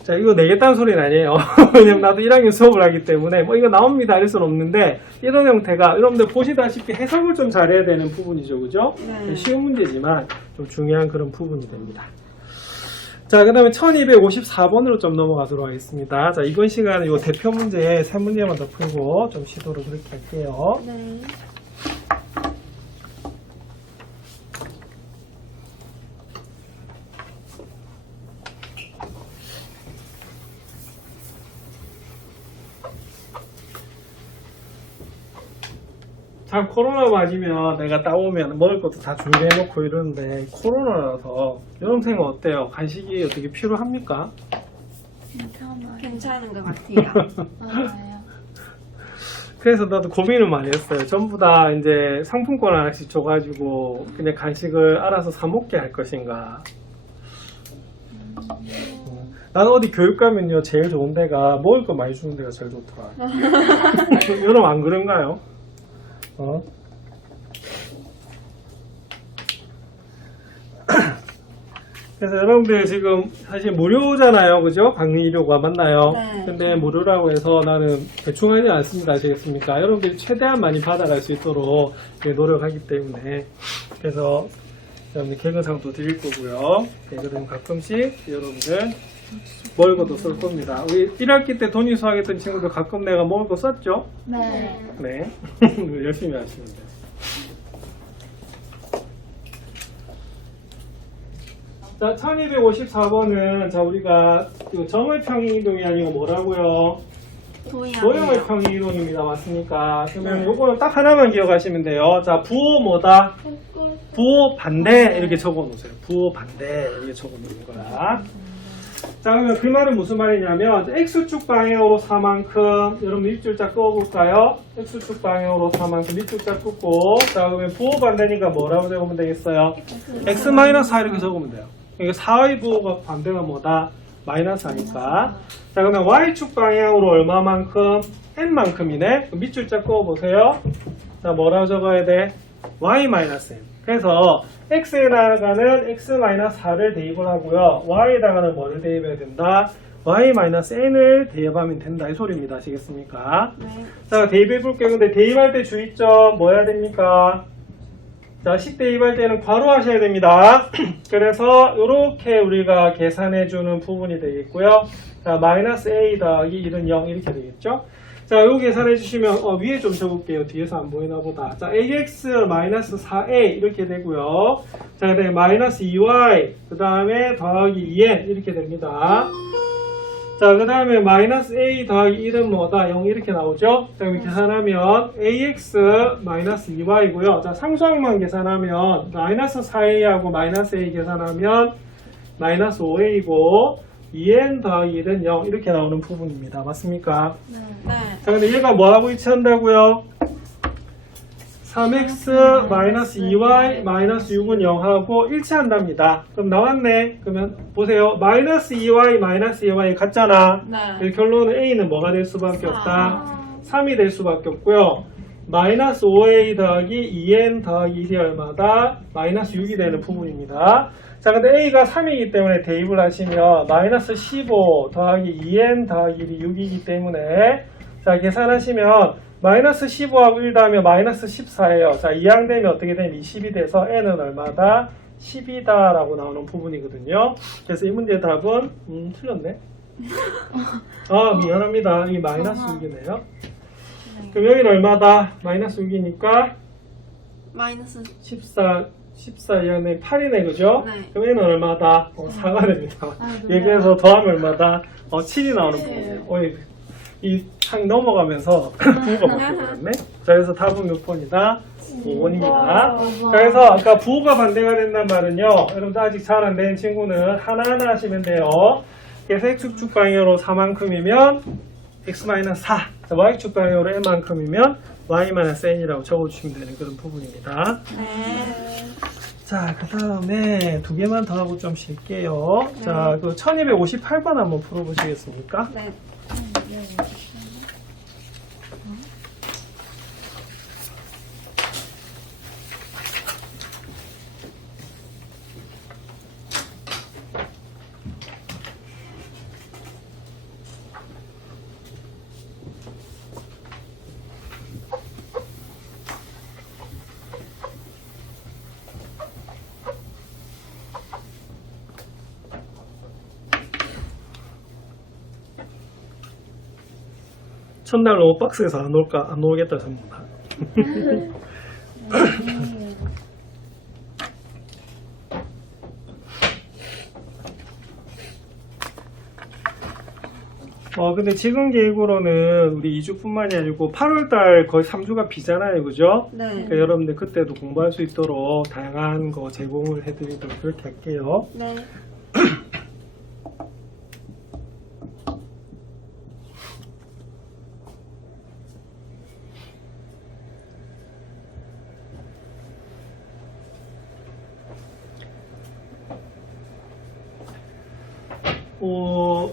자, 이거 내겠다는 소리는 아니에요. 왜냐면 나도 1학년 수업을 하기 때문에 뭐 이거 나옵니다 할 수는 없는데 이런 형태가 여러분들 보시다시피 해석을 좀 잘해야 되는 부분이죠. 그죠? 네. 쉬운 문제지만 좀 중요한 그런 부분이 됩니다. 자, 그 다음에 1254번으로 좀 넘어가도록 하겠습니다. 자, 이번 시간은 이 대표 문제 3문제만 더 풀고 좀 쉬도록 그렇게 할게요. 네. 참 코로나 맞으면 내가 따오면 먹을 것도 다 준비해놓고 이러는데 코로나라서 여러분생은 어때요? 간식이 어떻게 필요합니까? 괜찮아요. 괜찮은 것 같아요. 맞아요. 그래서 나도 고민을 많이 했어요. 전부 다 이제 상품권 하나씩 줘가지고 그냥 간식을 알아서 사 먹게 할 것인가. 나는 어디 교육 가면요 제일 좋은 데가 먹을 거 많이 주는 데가 제일 좋더라. 여러분 안 그런가요? 그래서 여러분들 지금 사실 무료잖아요. 그죠? 강의료가 맞나요? 네. 근데 무료라고 해서 나는 대충 하지 않습니다. 아시겠습니까? 여러분들이 최대한 많이 받아갈 수 있도록 노력하기 때문에. 그래서 여러분들 개근상도 드릴 거고요. 개근은 가끔씩 여러분들 먹을 것도 쓸 겁니다. 우리 1학기 때 돈이 수학했던 친구들 가끔 내가 먹을 거 썼죠? 네. 네. 열심히 하시면 돼요. 자, 1254번은 자 우리가 점의 평이동이 아니고 뭐라고요? 도형의 평이동입니다. 맞습니까? 그러면 요거는 딱 하나만 기억하시면 돼요. 자, 부호 뭐다? 부호 반대 이렇게 적어 놓으세요. 부호 반대 이렇게 적어 놓는 거야. 자, 그러면 그 말은 무슨 말이냐면 x축 방향으로 4만큼 여러분 밑줄자 끄어볼까요? x축 방향으로 4만큼 밑줄자 끄고 자, 그러면 부호 반대니까 뭐라고 적으면 되겠어요? x-4 이렇게 적으면 돼요. 그러니까 4의 부호가 반대가 뭐다? 마이너스 하니까. 자, 그러면 y축 방향으로 얼마만큼? n만큼이네. 밑줄자 끄어보세요. 자, 뭐라고 적어야 돼? y-n. 그래서 x에다가는 x-4를 대입을 하고요. y에다가는 뭐를 대입해야 된다? y-n을 대입하면 된다. 이 소리입니다. 아시겠습니까? 네. 자, 대입해 볼게요. 근데 대입할 때 주의점 뭐 해야 됩니까? 자, 식 대입할 때는 괄호 하셔야 됩니다. 그래서 이렇게 우리가 계산해 주는 부분이 되겠고요. 자, 마이너스 a 더하기 1은 0 이렇게 되겠죠? 자, 요 계산해 주시면 위에 좀 적을게요. 뒤에서 안 보이나 보다. 자, ax 마이너스 4a 이렇게 되고요. 자, 그다음에 마이너스 2y 그 다음에 더하기 2n 이렇게 됩니다. 자, 그 다음에 마이너스 a 더하기 1은 뭐다? 0 이렇게 나오죠? 자, 그럼 계산하면 ax 마이너스 2y고요. 자, 상수항만 계산하면 마이너스 4a하고 마이너스 a 계산하면 마이너스 5a고 2n 더하기 1은 0 이렇게 나오는 부분입니다. 맞습니까? 네. 자, 근데 얘가 뭐하고 위치한다고요? 3x 마이너스 2y 마이너스 6은 0하고 일치한답니다. 그럼 나왔네. 그러면 보세요. 마이너스 2y 마이너스 2y 같잖아. 네. 이 결론은 a는 뭐가 될 수밖에 없다. 3이 될 수밖에 없고요. 마이너스 5a 더하기 2n 더하기 1이 얼마다? 마이너스 6이 되는 부분입니다. 자, 근데 a가 3이기 때문에 대입을 하시면 마이너스 15 더하기 2n 더하기 1이 6이기 때문에 자, 계산하시면 마이너스 15하고 1 더하면 마이너스 14예요. 자, 이항되면 어떻게 되면 20이 돼서 n은 얼마다? 10이다 라고 나오는 부분이거든요. 그래서 이 문제의 답은 틀렸네. 아, 미안합니다. 이 마이너스 6이네요. 그럼 여기는 얼마다? 마이너스 6이니까 마이너스 14 이하는 8이네, 그죠? 네. 그럼 얘는 얼마다? 4가 됩니다. 네. 여기에서 더하면 얼마다? 7이 나오는 부분이에요. 이창 넘어가면서 부호가 바뀌어버렸네. 자, 그래서 답은 몇 번이다? 5번입니다. 그래서 아까 부호가 반대가 된단 말은요. 여러분들 아직 잘 안 된 친구는 하나하나 하시면 돼요. 그래서 x축 방향으로 4만큼이면 x-4. 자, y축 방향으로 n만큼이면 y-n이라고 적어주시면 되는 그런 부분입니다. 네. 자, 그 다음에 두 개만 더 하고 좀 쉴게요. 자, 그 1258번 한번 풀어보시겠습니까? 네. 첫날 너무 박스에서 안 오겠다 전부다. 근데 지금 계획으로는 우리 2주뿐만이 아니고 8월달 거의 3주가 비잖아요, 그죠? 네. 그러니까 여러분들 그때도 공부할 수 있도록 다양한 거 제공을 해드리도록 그렇게 할게요. 네.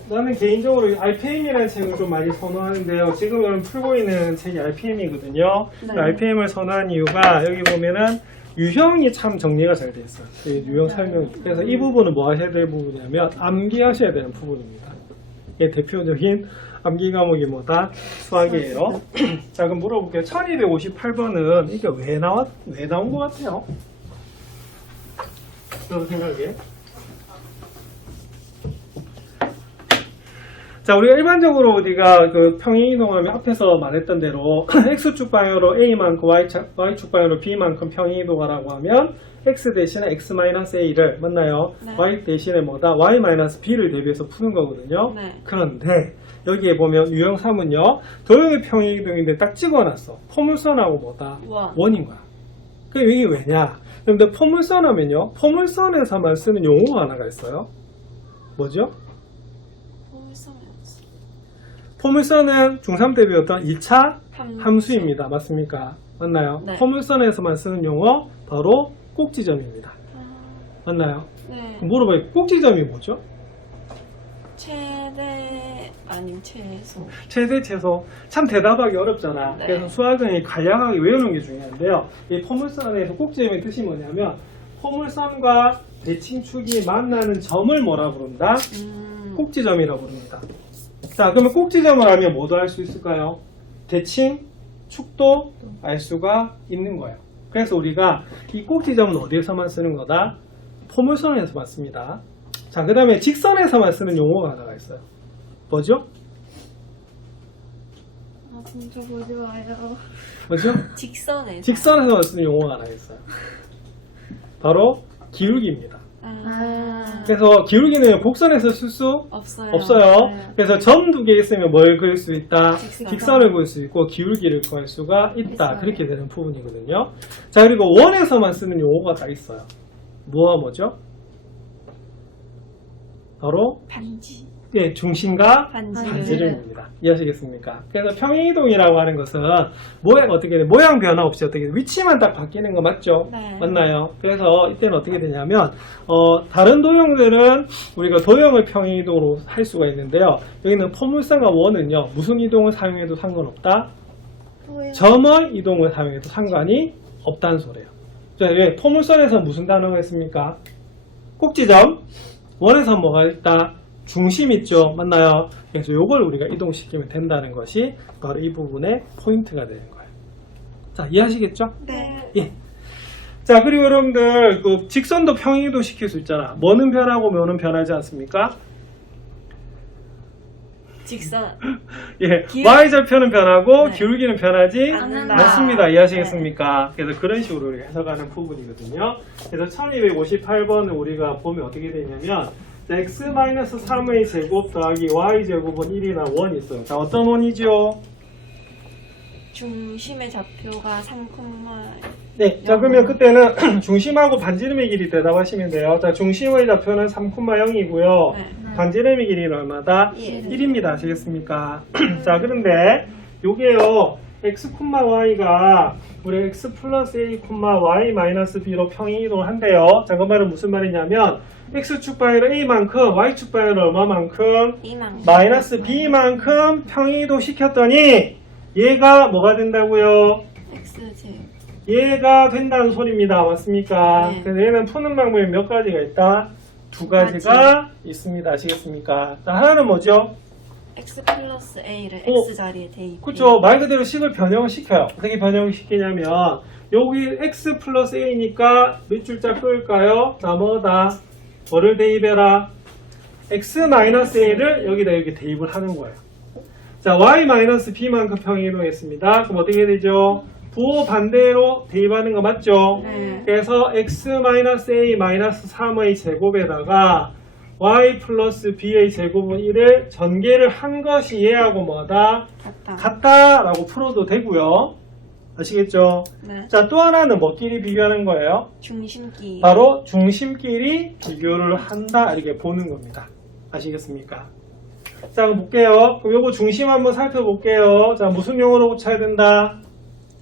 나는 개인적으로 RPM이라는 책을 좀 많이 선호하는데요. 지금 여러분 풀고 있는 책이 RPM이거든요. 네. RPM을 선호한 이유가 여기 보면은 유형이 참 정리가 잘 돼 있어요. 이 유형 설명이. 그래서 이 부분은 뭐 하셔야 될 부분이냐면 암기하셔야 되는 부분입니다. 이게 대표적인 암기 과목이 뭐다? 수학이에요. 자, 그럼 물어볼게요. 1258번은 이게 왜 나온 것 같아요? 여러분 생각에? 자, 우리가 일반적으로 우리가 그 평행이동하면 앞에서 말했던 대로 x축 방향으로 a만큼 y축 방향으로 b만큼 평행이동하라고 하면 x 대신에 x-a를 맞나요? 네. y 대신에 뭐다? y-b를 대비해서 푸는 거거든요. 네. 그런데 여기에 보면 유형 3은요. 도형의 평행이동인데 딱 찍어놨어. 포물선하고 뭐다? 원인 거야. 그 이게 왜냐? 근데 포물선 하면요. 포물선에서만 쓰는 용어가 하나가 있어요. 뭐죠? 포물선은 중3 때 배웠던 2차 함수입니다. 맞습니까? 맞나요? 네. 포물선에서만 쓰는 용어 바로 꼭지점입니다. 맞나요? 네. 그럼 물어봐요. 꼭지점이 뭐죠? 최대 아니면 최소. 최대 최소. 참 대답하기 어렵잖아. 네. 그래서 수학은 간략하게 외우는 게 중요한데요. 이 포물선에서 꼭지점의 뜻이 뭐냐면 포물선과 대칭축이 만나는 점을 뭐라 부른다? 꼭지점이라고 부릅니다. 자, 그러면 꼭지점을 알면 뭐도 알 수 있을까요? 대칭, 축도 알 수가 있는 거예요. 그래서 우리가 이 꼭지점은 어디에서만 쓰는 거다? 포물선에서만 씁니다. 자, 그 다음에 직선에서만 쓰는 용어가 하나가 있어요. 뭐죠? 아 진짜 보지 마요. 뭐죠? 직선에서. 직선에서만 쓰는 용어가 하나 있어요. 바로 기울기입니다. 그래서 기울기는 곡선에서 쓸 수 없어요. 네. 그래서 점 두 개 있으면 뭘 그릴 수 있다? 직선. 직선을 그릴 수 있고 기울기를 구할 수가 있다. 있어요. 그렇게 되는 부분이거든요. 자, 그리고 원에서만 쓰는 용어가 다 있어요. 뭐죠? 바로 반지. 예, 중심과 반지름. 반지름입니다. 이해하시겠습니까? 그래서 평행이동이라고 하는 것은 모양 변화 없이 어떻게 위치만 딱 바뀌는 거 맞죠? 네. 맞나요? 그래서 이때는 어떻게 되냐면 다른 도형들은 우리가 도형을 평행이동으로 할 수가 있는데요. 여기는 포물선과 원은요. 무슨 이동을 사용해도 상관없다. 점의 이동을 사용해도 상관이 없다는 소리예요. 자, 왜 포물선에서 무슨 단어가 있습니까? 꼭지점. 원에서 뭐가 있다? 중심 있죠? 맞나요? 그래서 이걸 우리가 이동시키면 된다는 것이 바로 이 부분의 포인트가 되는 거예요. 자, 이해하시겠죠? 네. 예. 자, 그리고 여러분들 그 직선도 평행이동 시킬 수 있잖아. 뭐는 변하고 뭐는 변하지 않습니까? 직선. 예, 기울- y절편은 변하고 네. 기울기는 변하지 않는다. 않습니다. 이해하시겠습니까? 그래서 그런 식으로 우리가 해석하는 부분이거든요. 그래서 1258번을 우리가 보면 어떻게 되냐면 x-3의 제곱 더하기 y제곱은 1이나 1이 있어요. 자, 어떤 원이죠? 중심의 좌표가 3콤마. 네, 자 그러면 그때는 중심하고 반지름의 길이 대답하시면 돼요. 자, 중심의 좌표는 3,0이고요. 네. 반지름의 길이는 얼마다? 1입니다. 아시겠습니까? 자, 그런데 요게요. x, y가 우리 x 플러스 a, y 마이너스 b로 평행이동을 한대요. 자, 그 말은 무슨 말이냐면 x축 방향은 a만큼, y축 방향은 얼마만큼? 이만. 마이너스 b만큼 평행이동 시켰더니 얘가 뭐가 된다고요? x제곱. 얘가 된다는 소리입니다. 맞습니까? 네. 그래서 얘는 푸는 방법이 몇 가지가 있다? 두 가지가 있습니다. 아시겠습니까? 자, 하나는 뭐죠? x 플러스 a를 어, x 자리에 대입. 그렇죠. 말 그대로 식을 변형을 시켜요. 어떻게 변형을 시키냐면 여기 x 플러스 a니까 몇 줄자 끌까요? 자, 뭐다? 뭐를 대입해라? x 마이너스 a를 여기다 이렇게 대입을 하는 거예요. 자, y 마이너스 b만큼 평행이동했습니다. 그럼 어떻게 되죠? 부호 반대로 대입하는 거 맞죠? 네. 그래서 x 마이너스 a 마이너스 3의 제곱에다가 y 플러스 b의 제곱은 1을 전개를 한 것이 얘하고 뭐다? 같다. 같다라고 풀어도 되고요. 아시겠죠? 네. 자, 또 하나는 뭐끼리 비교하는 거예요? 중심끼. 바로 중심끼리 비교를 한다 이렇게 보는 겁니다. 아시겠습니까? 자, 그럼 볼게요. 그럼 요거 중심 한번 살펴볼게요. 자, 무슨 용어로 고쳐야 된다?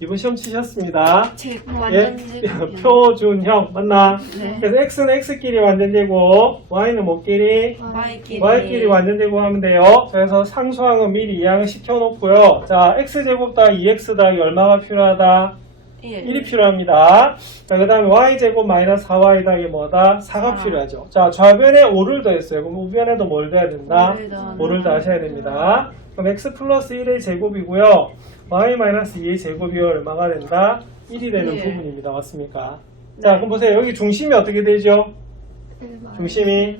이번 시험 치셨습니다. 완전 예? 제곱이요. 표준형 맞나? 네. 그래서 x는 x끼리 완전제곱, y는 뭐끼리? y끼리. y끼리 완전제곱 하면 돼요. 그래서 상수항은 미리 이항을 시켜놓고요. 자, x제곱 더하기 2x 더하기 얼마가 필요하다? 1이 필요합니다. 자, 그 다음에 y제곱 마이너스 4y 더하기 뭐다? 4가 4. 필요하죠. 자, 좌변에 5를 더했어요. 그럼 우변에도 뭘 더해야 된다? 5를 5를 더하셔야 됩니다. 그럼 x 플러스 1의 제곱이고요. y 마이너스 2의 제곱이 얼마가 된다? 1이 되는 예. 부분입니다. 맞습니까? 자, 그럼 보세요. 여기 중심이 어떻게 되죠? 중심이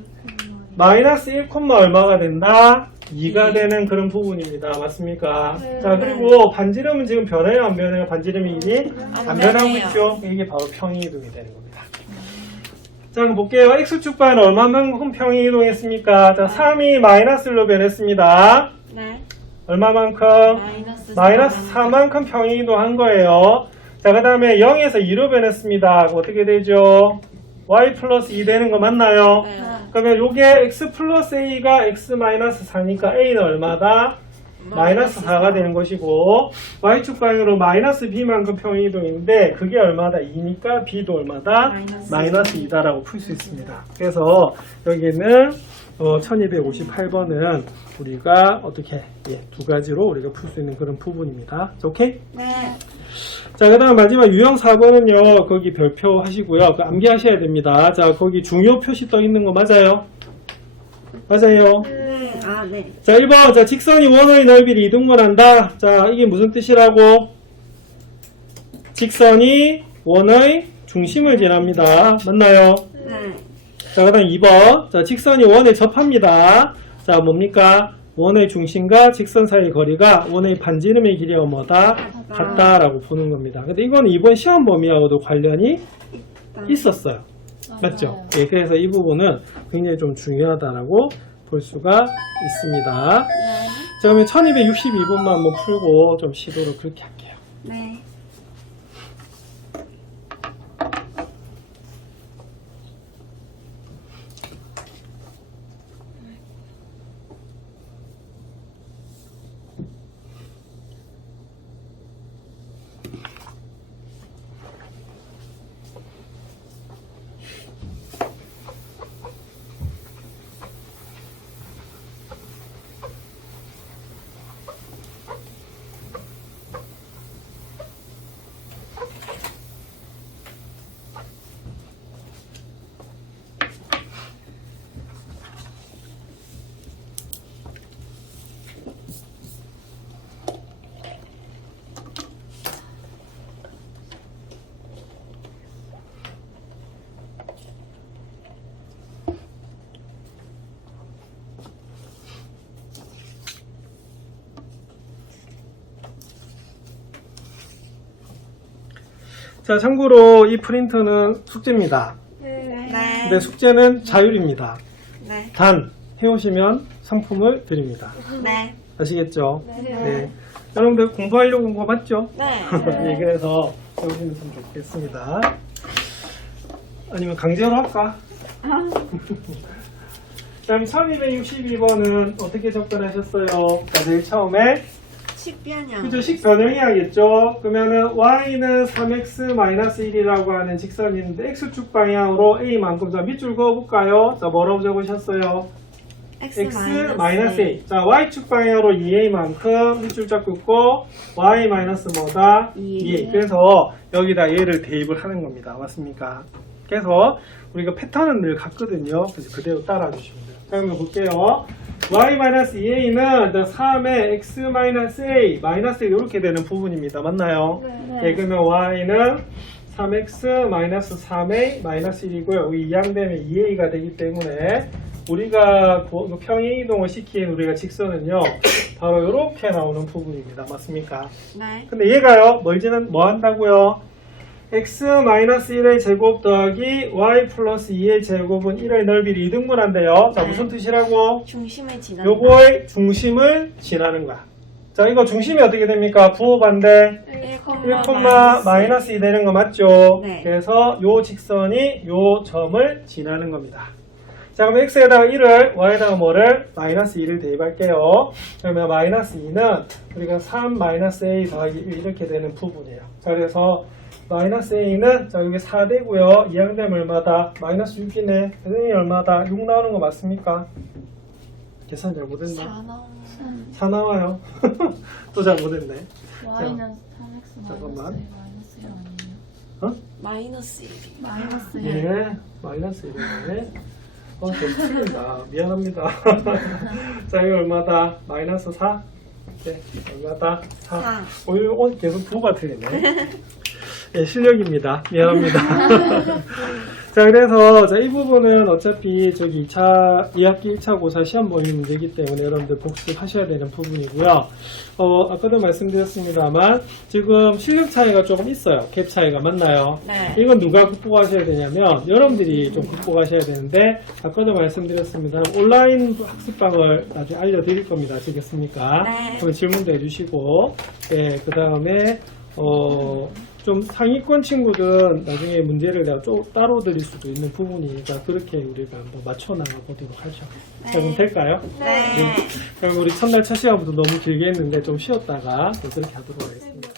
마이너스 1, 얼마가 된다? 2가 되는 그런 부분입니다. 맞습니까? 자, 그리고 반지름은 지금 변해요? 안 변해요? 반지름이 1이? 안 변하고 변해요. 있죠? 이게 바로 평행이동이 되는 겁니다. 자, 그럼 볼게요. x축 방향은 얼마만큼 평행이동했습니까? 자, 3이 마이너스 1로 변했습니다. 네. 얼마만큼? 마이너스 4만큼 평행이동한 거예요. 자, 그 다음에 0에서 2로 변했습니다. 그럼 어떻게 되죠? y 플러스 2 되는 거 맞나요? 네. 그러면 요게 x 플러스 a가 x 마이너스 4니까 a는 얼마다? 마이너스 4가 되는 것이고 y축 방향으로 마이너스 b만큼 평행이동인데 그게 얼마다? 2니까 b도 얼마다? 마이너스 2다라고 풀 수 있습니다. 그래서 여기는 1258번은 우리가 어떻게 두 가지로 우리가 풀 수 있는 그런 부분입니다. 오케이? 네. 자, 그 다음 마지막 유형 4번은요, 거기 별표 하시고요. 그 암기하셔야 됩니다. 자, 거기 중요 표시 떠 있는 거 맞아요? 맞아요? 아, 네. 자, 1번. 자, 직선이 원의 넓이를 이등분한다. 자, 이게 무슨 뜻이라고? 직선이 원의 중심을 지납니다. 맞나요? 네. 자, 그 다음 2번. 자, 직선이 원에 접합니다. 자, 뭡니까? 원의 중심과 직선 사이의 거리가 원의 반지름의 길이와 뭐다? 같다라고 보는 겁니다. 근데 이거는 이번 시험 범위하고도 관련이 있었어요. 맞죠? 예, 그래서 이 부분은 굉장히 좀 중요하다라고 볼 수가 있습니다. 자, 그러면 1262번만 한번 풀고 좀 시도를 그렇게 할게요. 네. 자, 참고로 이 프린터는 숙제입니다. 네. 근데 숙제는 자율입니다. 네. 단 해오시면 상품을 드립니다. 네. 아시겠죠? 네. 여러분들 공부하려고 온 거 맞죠? 네. 예, 그래서 해오시면 좀 좋겠습니다. 아니면 강제로 할까? 그럼 1262번은 어떻게 접근하셨어요? 자, 제일 처음에 식변형. 그죠? 식 변형해야겠죠? 그러면은 y는 3x-1이라고 하는 직선인데 x축 방향으로 a만큼. 자, 밑줄 그어볼까요? 자, 뭐라고 적으셨어요? x-a. 자, y축 방향으로 2a만큼 밑줄 쫙 긋고 y 마이너스 뭐다? 2a. 그래서 여기다 얘를 대입을 하는 겁니다. 맞습니까? 그래서 우리가 패턴은 늘 같거든요. 그래서 그대로 따라 주시면 돼요. 자, 그럼 볼게요. y-2a는 3의 x-a, 마이너스 이렇게 되는 부분입니다. 맞나요? 네. 예, 그러면 y는 3x-3a, 마이너스 1이고요. 여기 2항되면 2a가 되기 때문에 우리가 평행 이동을 시킨 우리가 직선은요, 바로 이렇게 나오는 부분입니다. 맞습니까? 네. 근데 얘가요, 뭐 한다고요? x-1의 제곱 더하기 y 플러스 2의 제곱은 1의 넓이를 2등분한대요. 자, 무슨 뜻이라고? 중심을 지나는. 요거의 중심을 지나는 거야. 자, 이거 중심이 어떻게 됩니까? 부호 반대 1, 마이너스 2 되는 거 맞죠? 네. 그래서 요 직선이 요 점을 지나는 겁니다. 자, 그럼 x에다가 1을, y에다가 뭐를? 마이너스 2를 대입할게요. 그러면 마이너스 2는 우리가 3 마이너스 a 더하기 1 이렇게 되는 부분이에요. 자, 그래서 마이너스 a는, 자, 여기 4되고요. 2항되면 얼마다? 마이너스 6이네. 선생님이 얼마다? 6 나오는 거 맞습니까? 계산 잘 못했나? 4 나오는. 4 나와요. 또 잘 못했네. y는 3x 잠깐만. 마이너스 1 아니에요? 마이너스 1. 마이너스 1. 예, 마이너스 1이네. 좀 틀린다. 미안합니다. 자, 이거 얼마다? 마이너스 4? 네, 얼마다? 4. 4. 오늘 계속 부호가 틀리네. 예, 실력입니다. 미안합니다. 자, 그래서 자, 이 부분은 어차피 저기 2학기 1차 고사 시험 보는 문제이기 때문에 여러분들 복습하셔야 되는 부분이고요. 아까도 말씀드렸습니다만 지금 실력 차이가 조금 있어요. 갭 차이가 맞나요? 네. 이건 누가 극복하셔야 되냐면 여러분들이 좀 극복하셔야 되는데 아까도 말씀드렸습니다. 온라인 학습방을 나중에 알려드릴 겁니다. 아시겠습니까? 네. 그럼 질문도 해주시고, 예, 그 다음에 좀 상위권 친구들은 나중에 문제를 내가 좀 따로 드릴 수도 있는 부분이니까 그렇게 우리가 한번 맞춰 나가 보도록 하죠. 자, 그럼 될까요? 네. 그럼 우리 첫날 첫 시간부터 너무 길게 했는데 좀 쉬었다가 또 그렇게 하도록 하겠습니다.